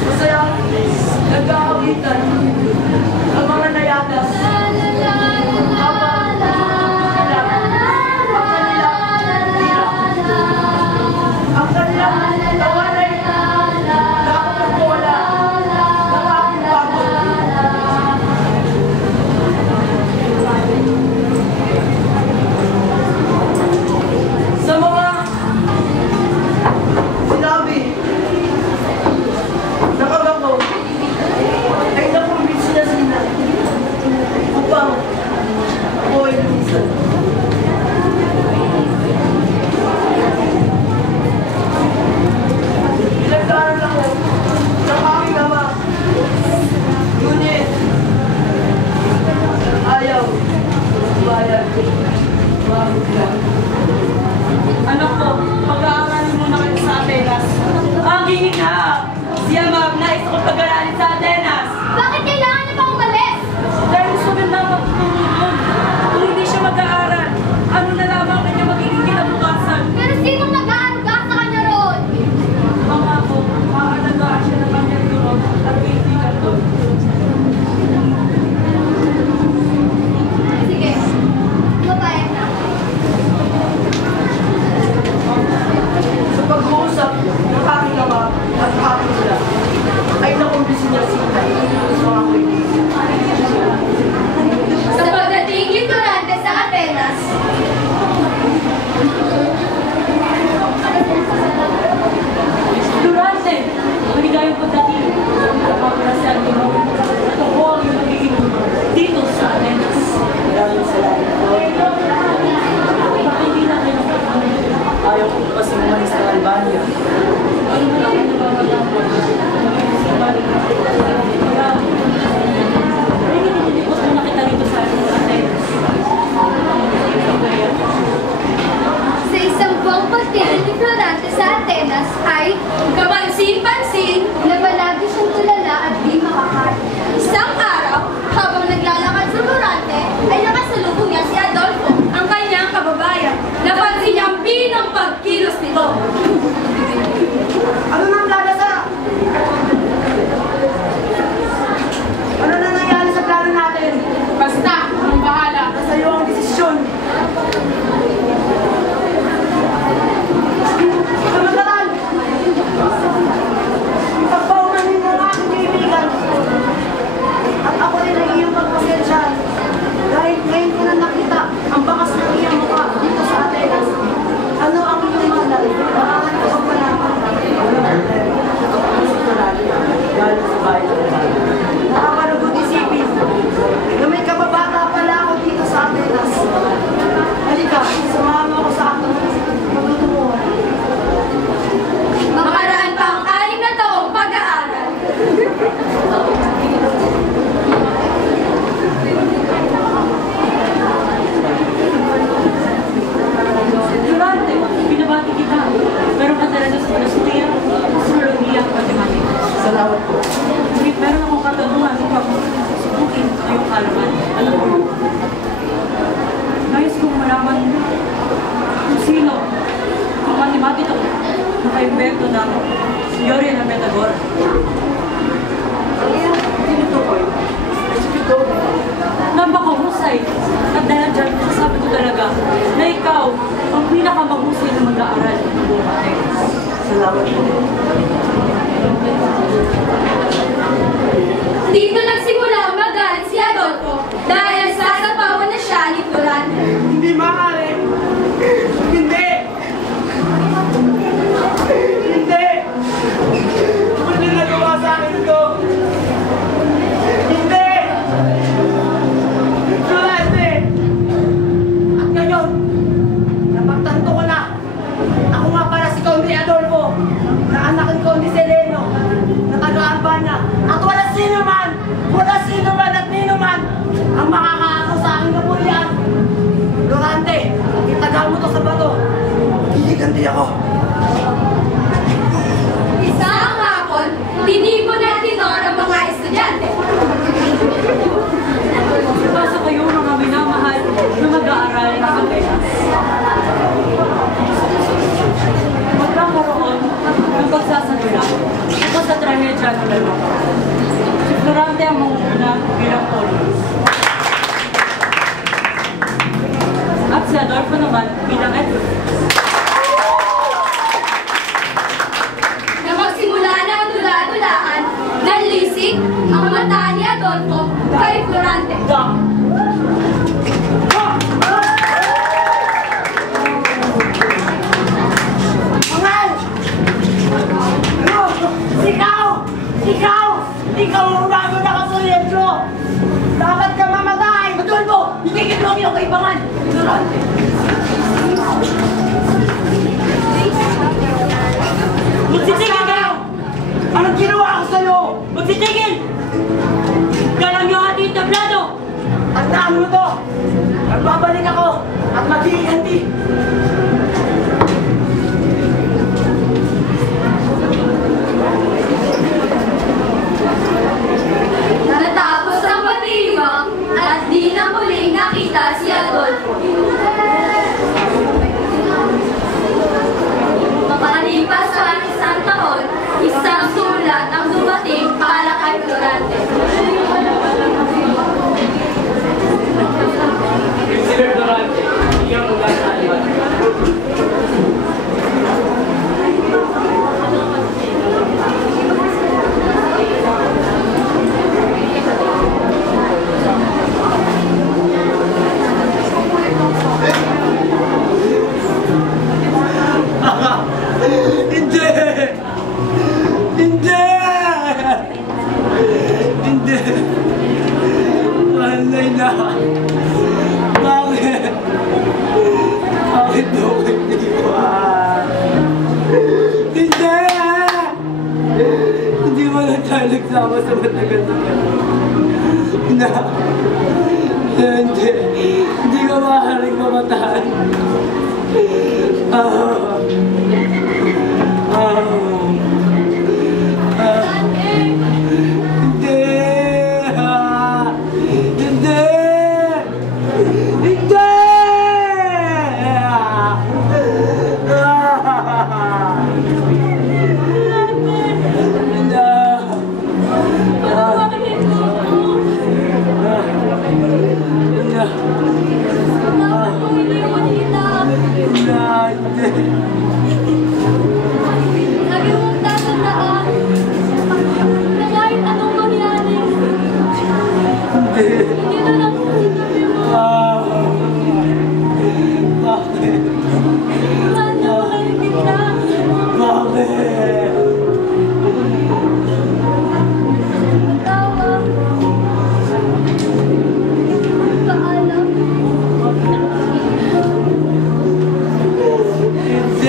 masayang nag-aawitan ang mga nayatas habang nila ang kanilang tira. Ang kanilang tawa ay nakapagwala ng aking pagod. Sa mga sinabi ng ama ko ay nakumbinsi na sila upang ako ay lumisan. Pinag-aaral ako ng aking ama. Ngunit ayaw bayan mahugla. Anak ko, pag-aaralin mo na kayo sa Atenas. Aking ina! Si Ama, nais ako pag-aralin sa Atenas! Bakit kailangan niya pa umalis? Dahil gusto ganda magtuturo doon. Kung hindi siya mag-aaral, ano na lamang kanya magiging kinabukasan? Pero sinong nag-aaruga sa kanya roon? Mga ako, maalagaan siya ng kanyang guro at kaibigan doon. Sige, mapayag na. Sa pag-uusap ng aking ama at aking ina, ay nakumbisi niya sila pinaka-invento ng teorya ng Pythagoras. Tinutukoy. Napakahusay. At dahil dyan, sasabi ko talaga na ikaw ang pinakamahusay na mag-aaral ng buong Atenas. Salamat po. Dito nagsimula magalit si Adolfo dahil sasapawan na siya ni Florante. Hindi maaari. Hindi. Hindi. Hindi nagawa sa akin ito. Hindi. Florante. At ngayon, napagtanto ko na. Ako nga pala si Conde Adolfo, na anak ni Conde Seleno, na taga-Albania. At wala sino man at nino man ang makakaako sa aking kapulian. Florante, itagal mo to sa bato. Gigiganti ako. Isang hapon, tinipon na tinor ang mga estudyante. Ipasa kayo mga minamahal na mag-aaral ng Atenas. Magkakaroon ng pagsasanula tungkol sa trahedya ng dalawa. Si Florante ang manguna bilang Polus. At si Adolfo naman bilang Edward. Na magsimula na ang tula-tulaan, nanlisik ang mata ni Adolfo kay Florante. Mangal! Ikaw ang bago na kasulyan ko! Dapat ka mamatay! Adolfo! Itigil mo ang iyong kaibangan! Florante! Magsitigil kayo! Anong ginawa ko sa'yo? Magsitigil! Galang niyo ating tablado! Tandaan mo to! Magbabalik ako at mag-iiganti! Natapos ang pagdiriwang at di na muling nakita si Adolfo. Makalipas ang isang taon, isang sulat ang dumating para kay Florante. Sir Durante, iyang mula sa aliwan. Hindi! Hindi! Hindi! Mahal na ina! Bakit? Bakit mo ko iniwan? Hindi! Hindi mo na tayo nagsama sa matagal na na. Hindi! Hindi ka maaaring mamataan. Hindi! Hindi! Hindi! Lagi mong tatandaan na kahit anong mangyari, hindi na lang sinabi mo. Bakit? Mahal na mahal kita. Bakit? Tawa. Paalam. Hindi!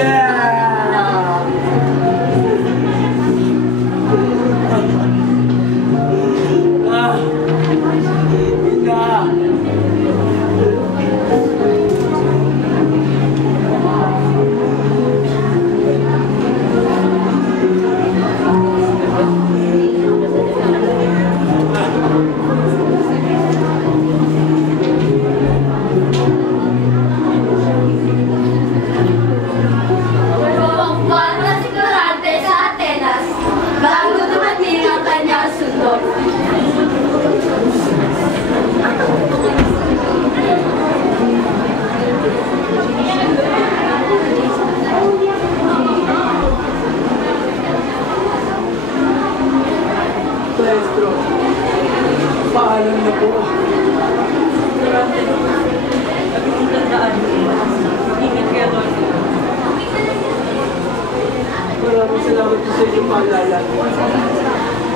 wala na.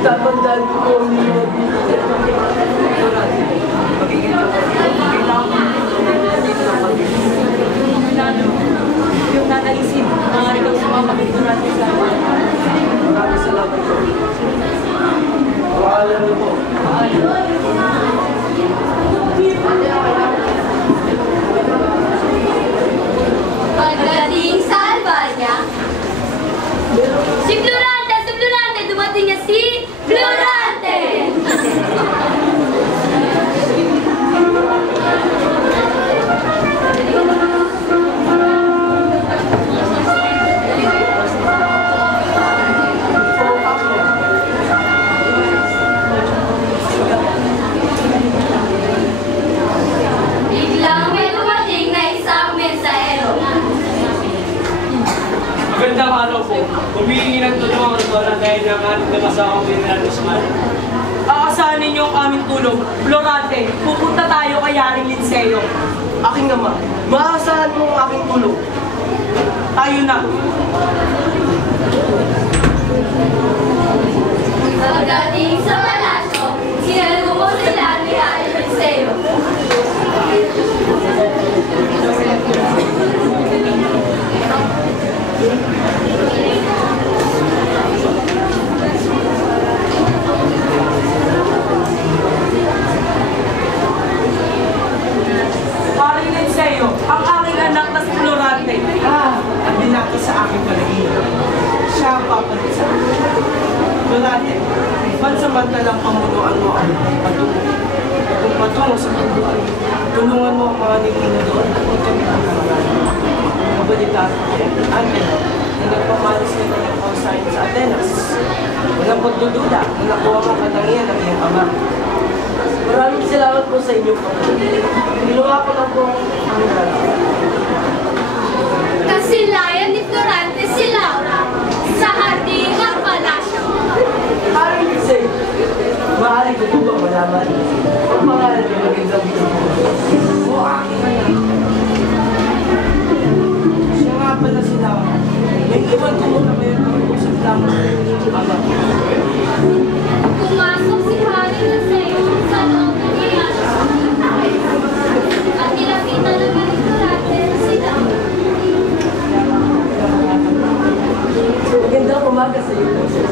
Tatandaan ko po ang mga Magiging kailangan ko dito ng pag-ibig. Lalo, yung nanaisip, maaari kang sumama dito natin sa Maraming salamat po. Paalam na po. Pagdating sa Albania, si Florante, dumating niya si Florante! Biglang may dumating na isang mensahero. Magandang araw po. Humihingi ng tulong ang Rosana dahil ng ating namasakang General Guzman. Aasahan ninyo ang aming tulong. Florante, pupunta tayo kay Yaring Linseo. aking ama. Maasahan mo ang aking tulong. Tayo na. Pagdating sa palasyo, sinalubong sila ni Yaring Linseo. Yaring Linseo, ang aking anak na si Florante. Ang binati sa aking panaginip. Siya ang papalit sa akin. Florante, pansamantalang pamunuan mo ang patungo. Kung patungo sa pagbuhay, tulungan mo ang mga nilino doon at huwag kami ang karangalan. Mabalitaan ko, Angelo, na nagpamalis ka na ng pausahin sa Atenas. Walang pagdududa na nakuha mo katangian ng iyong ama. Maraming salamat po sa inyo po. Ginawa ko lang po ang nararamdaman. Kasilayan ni Florante si Laura sa Hardingang Palasyo. Haring Lisay, maaari ko po ba malaman ang pangalan ng magandang bilang po? O aking anak. Siya nga pala si Laura. May iwan ko muna kayo ng usap lamang ng inyong ama. Pumasok si Haring Linseo sa loob ng Palasyo at nilapitan naman ni Florante si Laura. Magandang umaga sa iyo po, sir.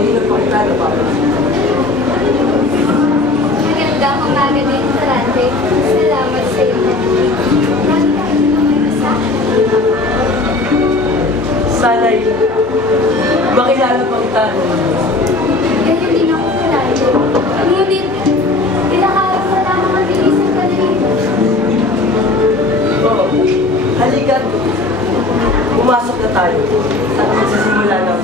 Ngayon po kita na pa. Magandang umaga din, Florante. Salamat sa iyo. Sana'y makilala pa kita. Ganyan din ako, Florante. Ngunit, pinakaharap ko lamang ang bilisang kanina. Oo, halika't pumasok na tayo at magsisimula na.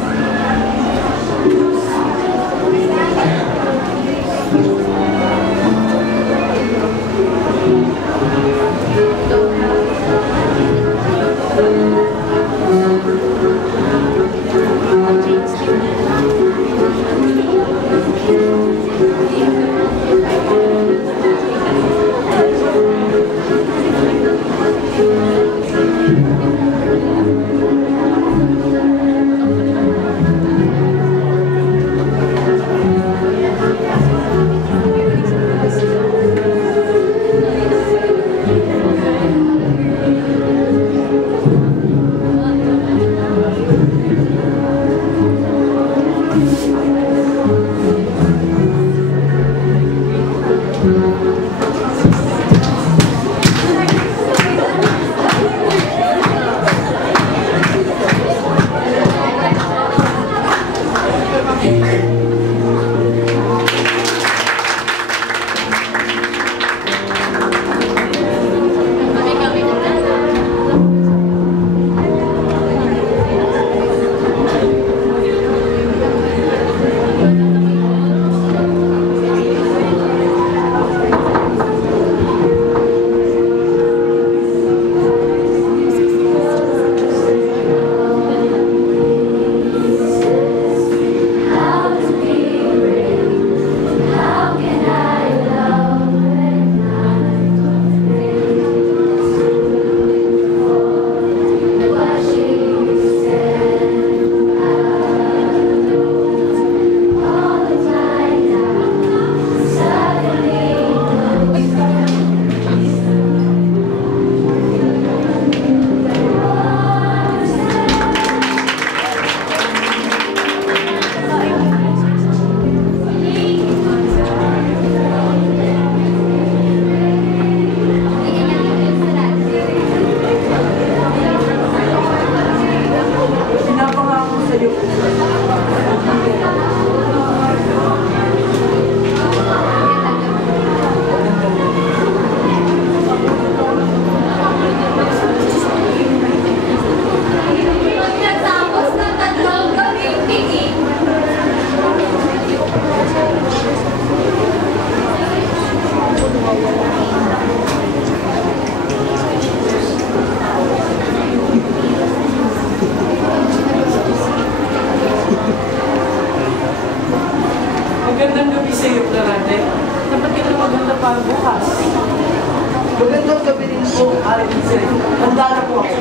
Aling Isay, handa na po ako.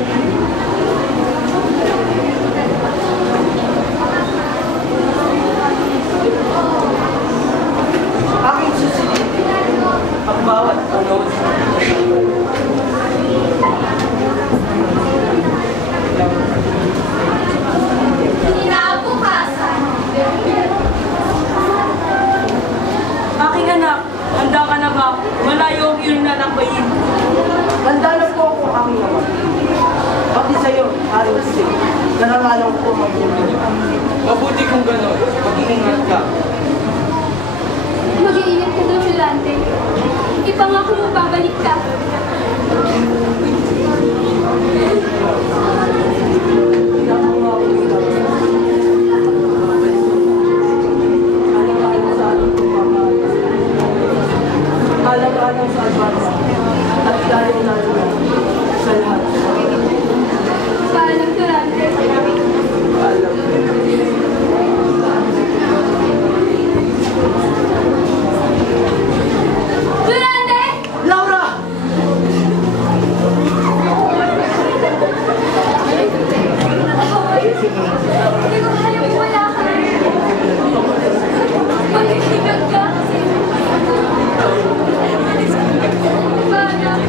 Aking susilipin ang bawat panahon sa Kinabukasan. Aking anak, handa ka na ba? Malayo ang iyong lalakbayin. Handa na po ako aking naman. Pati sa'yo, Aling Isay, narangalang ko mabuti. Mabuti kung gano'n, mag-iingat ka. Mag-iingat ka doon, Yolante. Ipangako mo babalik ka. Alang-alang sa advance at lalong-lalo na sa lahat. Paalam, Yolante. Alam. Yolante! Laura! Hindi ko kaya wala ka. Mag-iingat ka. Paalam.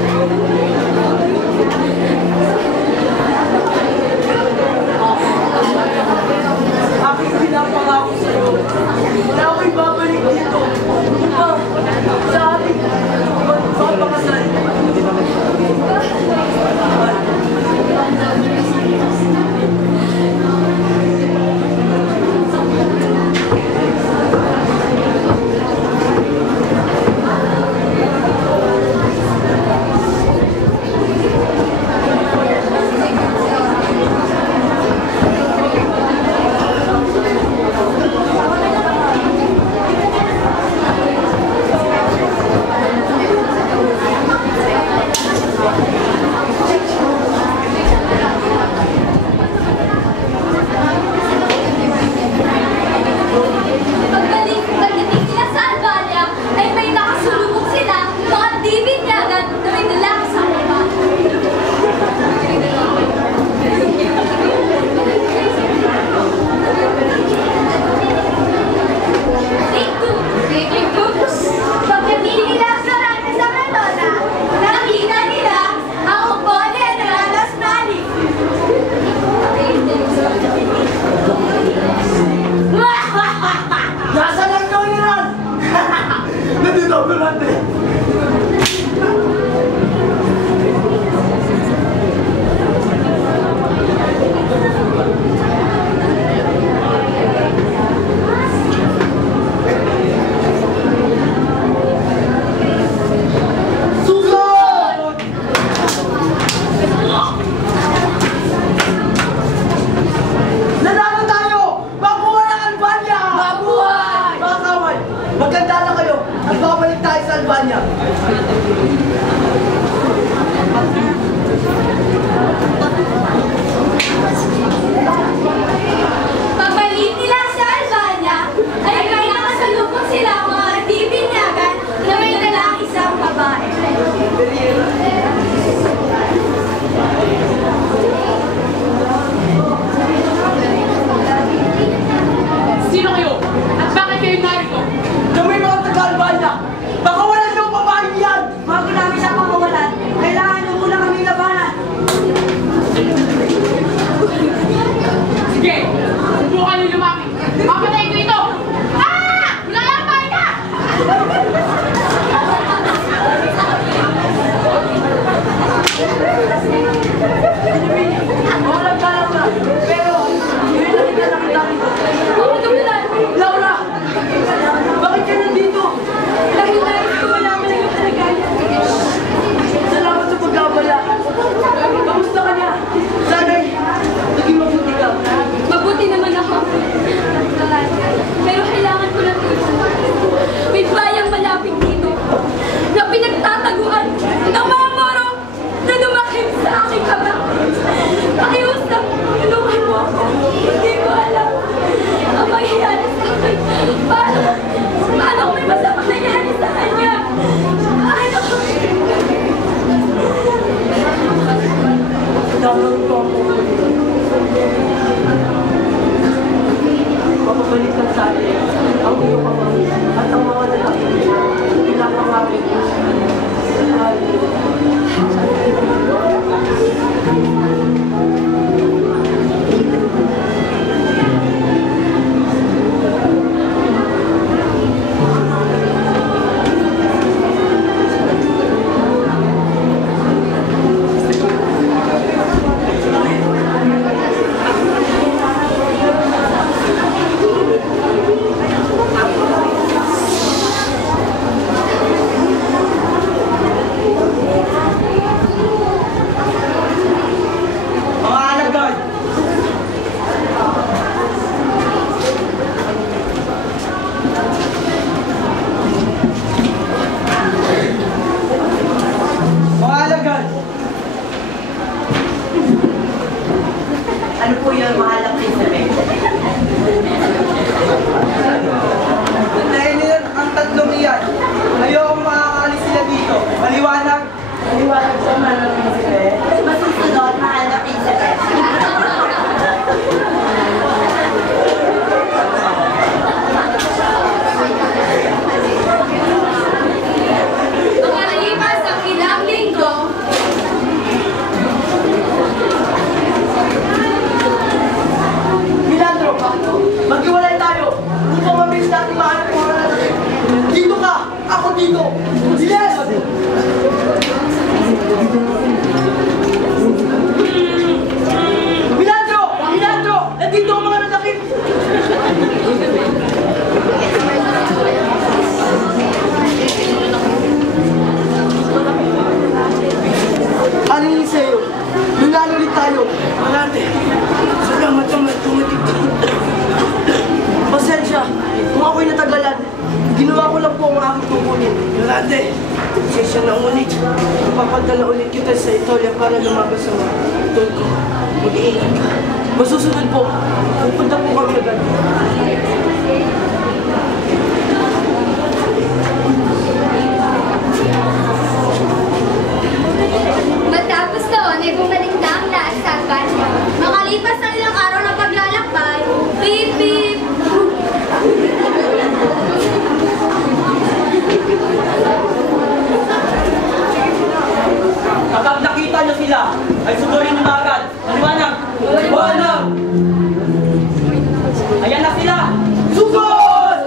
Sama na prinsipe. Masusunod, mahal na prinsipe. Makalipas ang ilang linggo, Milandro, maghiwalay tayo upang mabilis natin mahanap ang mga lalaki. Dito ka! Ako dito! Bilis! Milandro! Milandro! Nandito ang mga lalaki! Alin sa'yo? Nanalo ulit tayo. Malate, salamat naman tumating. Pasensya, kung ako'y natagalan, ginawa ko lang po ang aking tungkulin. Malate, sesya na ulit. Papadala ulit kita sa Itolia para lumabas sa mga tol ko. Mag-iingat ka. Masusunod po, pupunta po kami agad. matapos noon ay bumalik na ang lahat sa Albania. Makalipas ang ilang araw ng paglalakbay, beep beep! Kapag nakita niyo sila, ay sugurin niyo na agad. Maliwanag! Maliwanag! Ayan na sila! Sugod!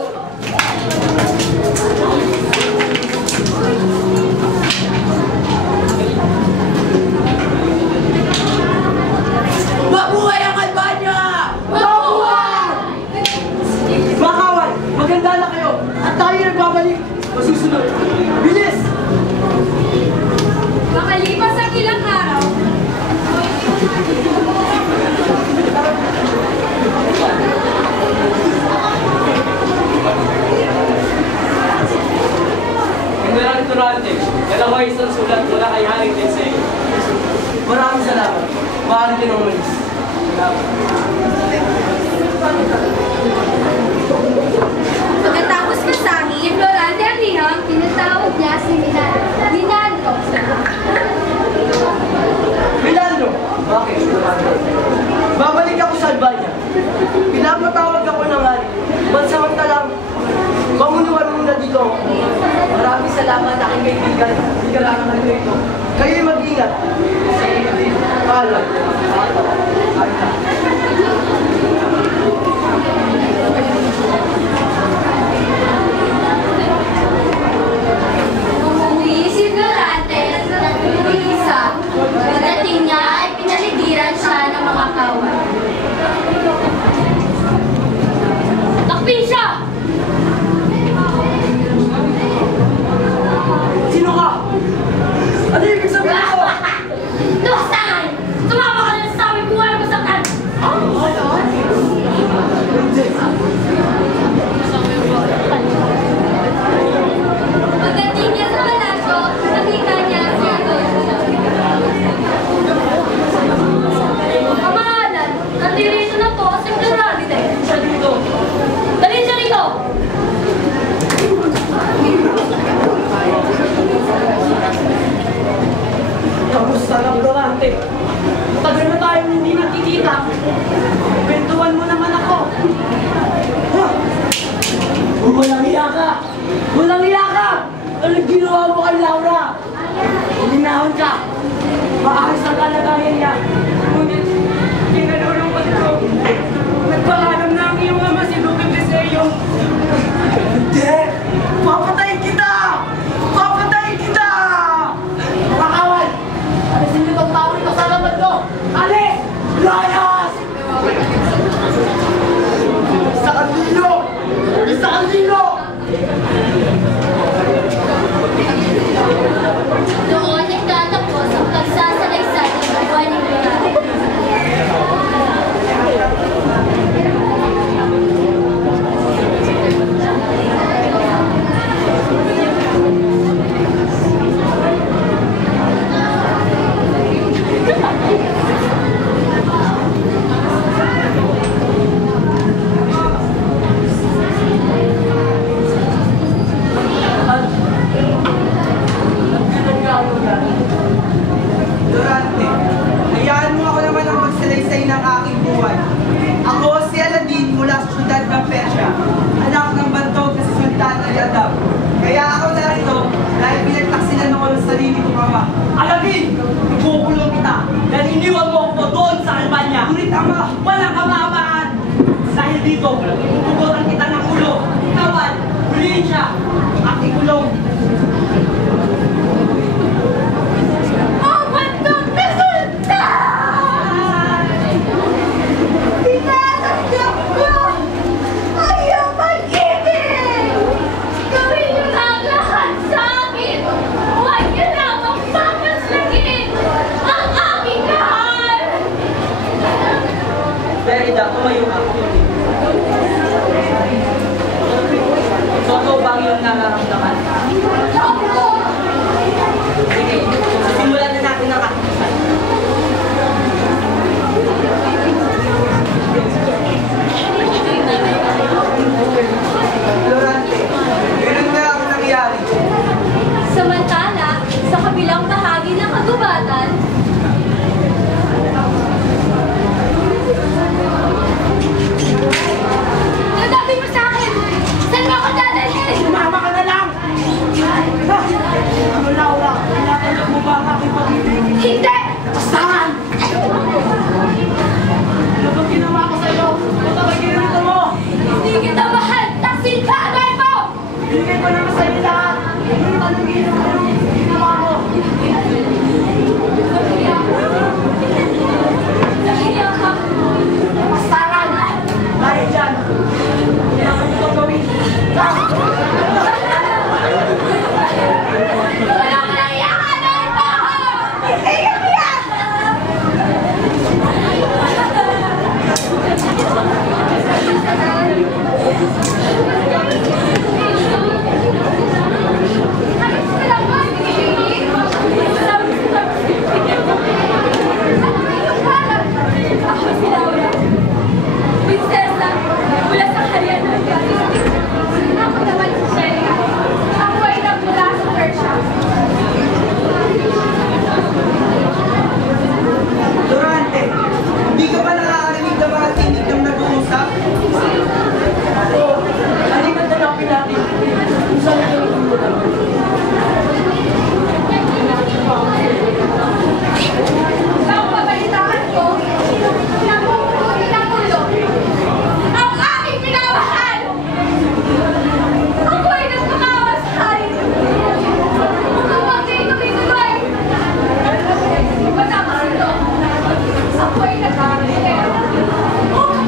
Mabuhay ang Albania! Mabuhay! Mga kawan, maganda na kayo at tayo nagbabalik. Masusunod. Bilis! Makalipas ang ilang araw, General Turante, dalawa isang sulat mula kay Haring Tensei. Maraming salamat. Maaari din ang umalis. pagkatapos masahi, si Florante ang liham, tinatawag niya si Minandro. Milandro! Bakit? Babalik ako sa Albania. Pinapatawag ako ng hari. Pansamantalang, pamunuan muna dito. Maraming salamat aking kaibigan. Hindi ka lang ang ito. Kayo'y mag-ingat. Paalam. Umuwi si Florante ng isa. Pagdating niya ay pinaligiran siya ng mga kawan. Takpin siya! Sino ka? Ano yung ibig sabihin ko? Tuwasan! Tumama ka na sa amin kung wala mo saktan! Hindi. Pagdating niya sa palasyo, nakita niya si Adolfo. Kamahalan, nandirito na po si Florante. Siya dito. Dali siya rito! Kamusta na, Florante? Tagal na tayong hindi nakikita. Kwentuhan mo naman ako. Ha? Walang iya ka! Walang iya ka! Anong ginawa mo kay Laura? Uminahon ka! Maayos ang kalagayan niya. Ngunit, kinalulungkot ko. Nagpaalam na ang iyong ama si Lupe Deseo. Hindi! Papatayin kita! Papatayin kita! Makawan! Alisin niyo itong tao ito sa laman ko! Alis! Layas! Isa kang lilo! Isa kang lilo! Doon nagtatapos ang pagsasalaysay ng buwan ni Florante. dito. Pupugutan kita ng ulo. Kawan, huliin siya. At ikulong. Derrida, tumayo ka. Totoo bang yung nararamdaman? Sige, simulan na natin ang katisan. Florante, ganun nga ako nangyari. Samantala, sa kabilang bahagi ng kagubatan, nadabi mo sa akin! Saan mo ako dadalhin? Sumama ka na lang! Ano, Laura? Tinatanggap mo ba ang aking pag-ibig? Hindi! Saan? Ano bang ginawa ko sa'yo? Ano talaga ginito mo? Hindi kita mahal! Taksil ka! Agay mo! Binigay ko naman sa'yo lahat. Ano talaga ginawa mo? Nahiya ka! Pasaran! Dahil dyan, kailangan mo itong gawin. Wala ka nahiya ka! Agay mo! Hindi ka niya! Ako si Laura, prinsesa mula sa kaharian ng Galis. Ako naman si Shelia. Ako ay nagmula sa Persia. Durante, hindi ka ba nakakarinig ng mga tinig ng nag-uusap? Oo, halika hanapin natin. Kung saan ito nagmumulan. Ang babalitaan ko, napupunin ng ulo. Ang aking minamahal! Ako ay nagkakawa sa hari. Huwag kayo tumituloy. Matapos ito, ako ay nagkakalit.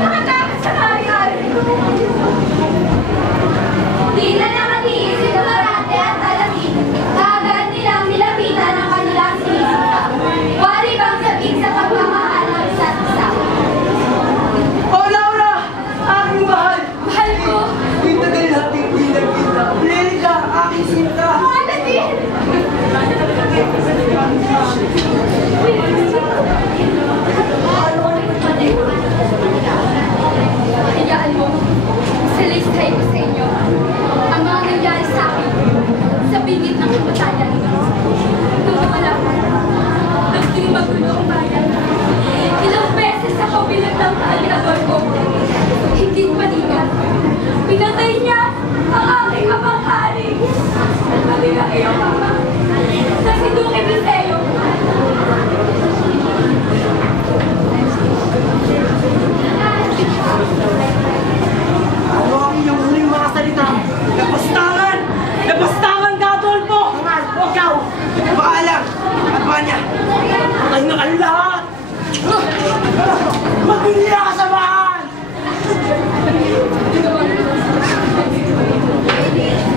Nakatakas sa hari-hari. Di na nakatiis si Durante at Alamin. Kaagad nilang nilapitan ang kanilang sinisita. Wari bang sabik sa pagmamahal ng isa't isa. Oh, Laura! Aking mahal! Mahal ko! Kita din natin pinagkita. Lelika, aking sinta. Alamin! Hayaan mo, salisay ko sa inyo ang mga nangyari sa akin sa bingit ng kamatayan. Nung wala ko, naging magulo ang bayan. Ilang beses ako binatang aliador ko. Hindi panigan. Pinatay niya ang aking amang hari. Pati na iyong ama. Na si Duque Biseo. Ano ang iyong huling mga salita? Napastangan! Napastangan ka, Adolfo! Hangal, ikaw! Paalam! At niya! Patay na kayo lahat! Magbiliya ka sa bahan!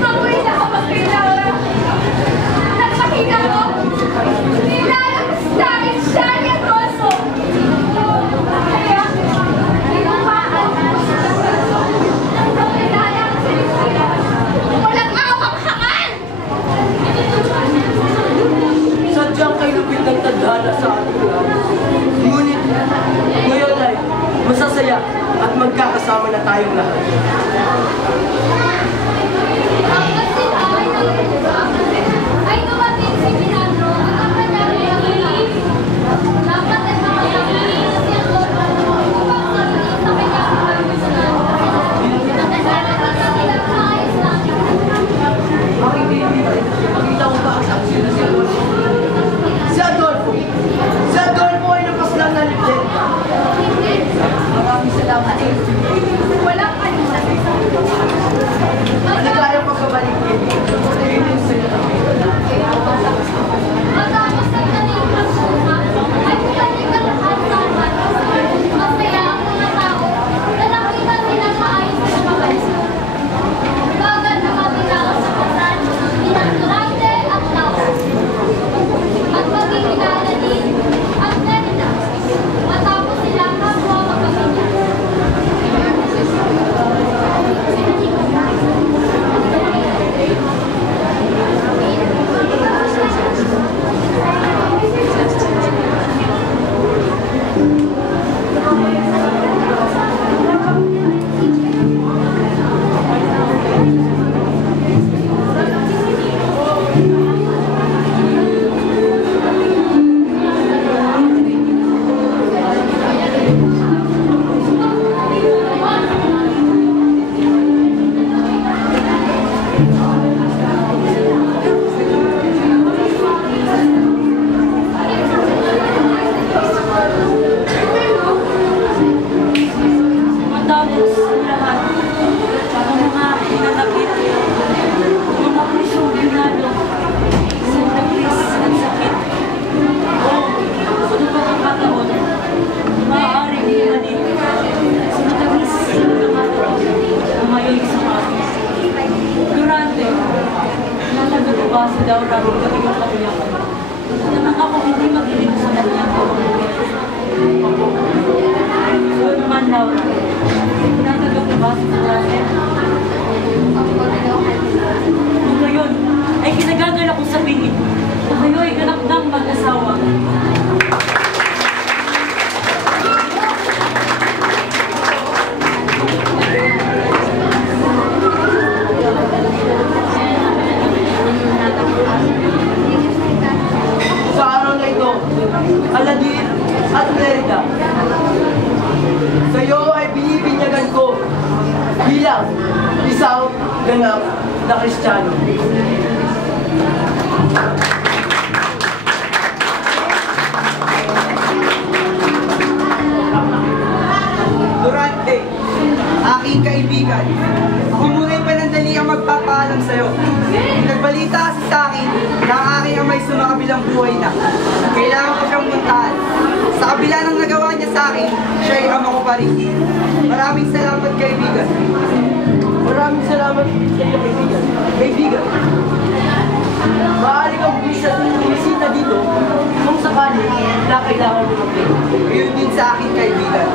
Mabuhay na ako magpinara. Nagpakita ko. Nilalabas sa akin siya ni Agosto. Kaya, inumaan ko sa Agosto. Ang pagkakaya ng sinisira. Walang awang hangal! Sadyang kay lupit ng tadhana sa ating lahat. Ngunit, ngayon ay masasaya at magkakasama na tayong lahat. Ang kasinay ng lupa ay dumating si Ginandro at ang kanyang ilang. Dapat ay makakalinis si Agosto upang sabihin sa kanyang kalusugan. Natasalan ang kanilang maayos lang. Aking kaibigan, makita ko ba ang saksi na si Adolfo? Si Adolfo! Si Adolfo ay napaslang na legenda. Maraming salamat. Walang at Merida. Sa'yo ay binibinyagan ko bilang isang ganap na Kristiyano. Durante, aking kaibigan, ako muna'y panandali ang magpapaalam sa'yo. Nagbalita kasi sa akin na ang aking amay sumakabilang buhay na. Kailangan ko siyang puntahan. Sa kabila ng nagawa niya sa akin, siya ay ama ko pa rin. Maraming salamat, kaibigan. Maraming salamat sa iyo, kaibigan. Kaibigan, maaari kang bumisita dito kung sakali na kailangan mo ng Ngayon din sa akin, kaibigan.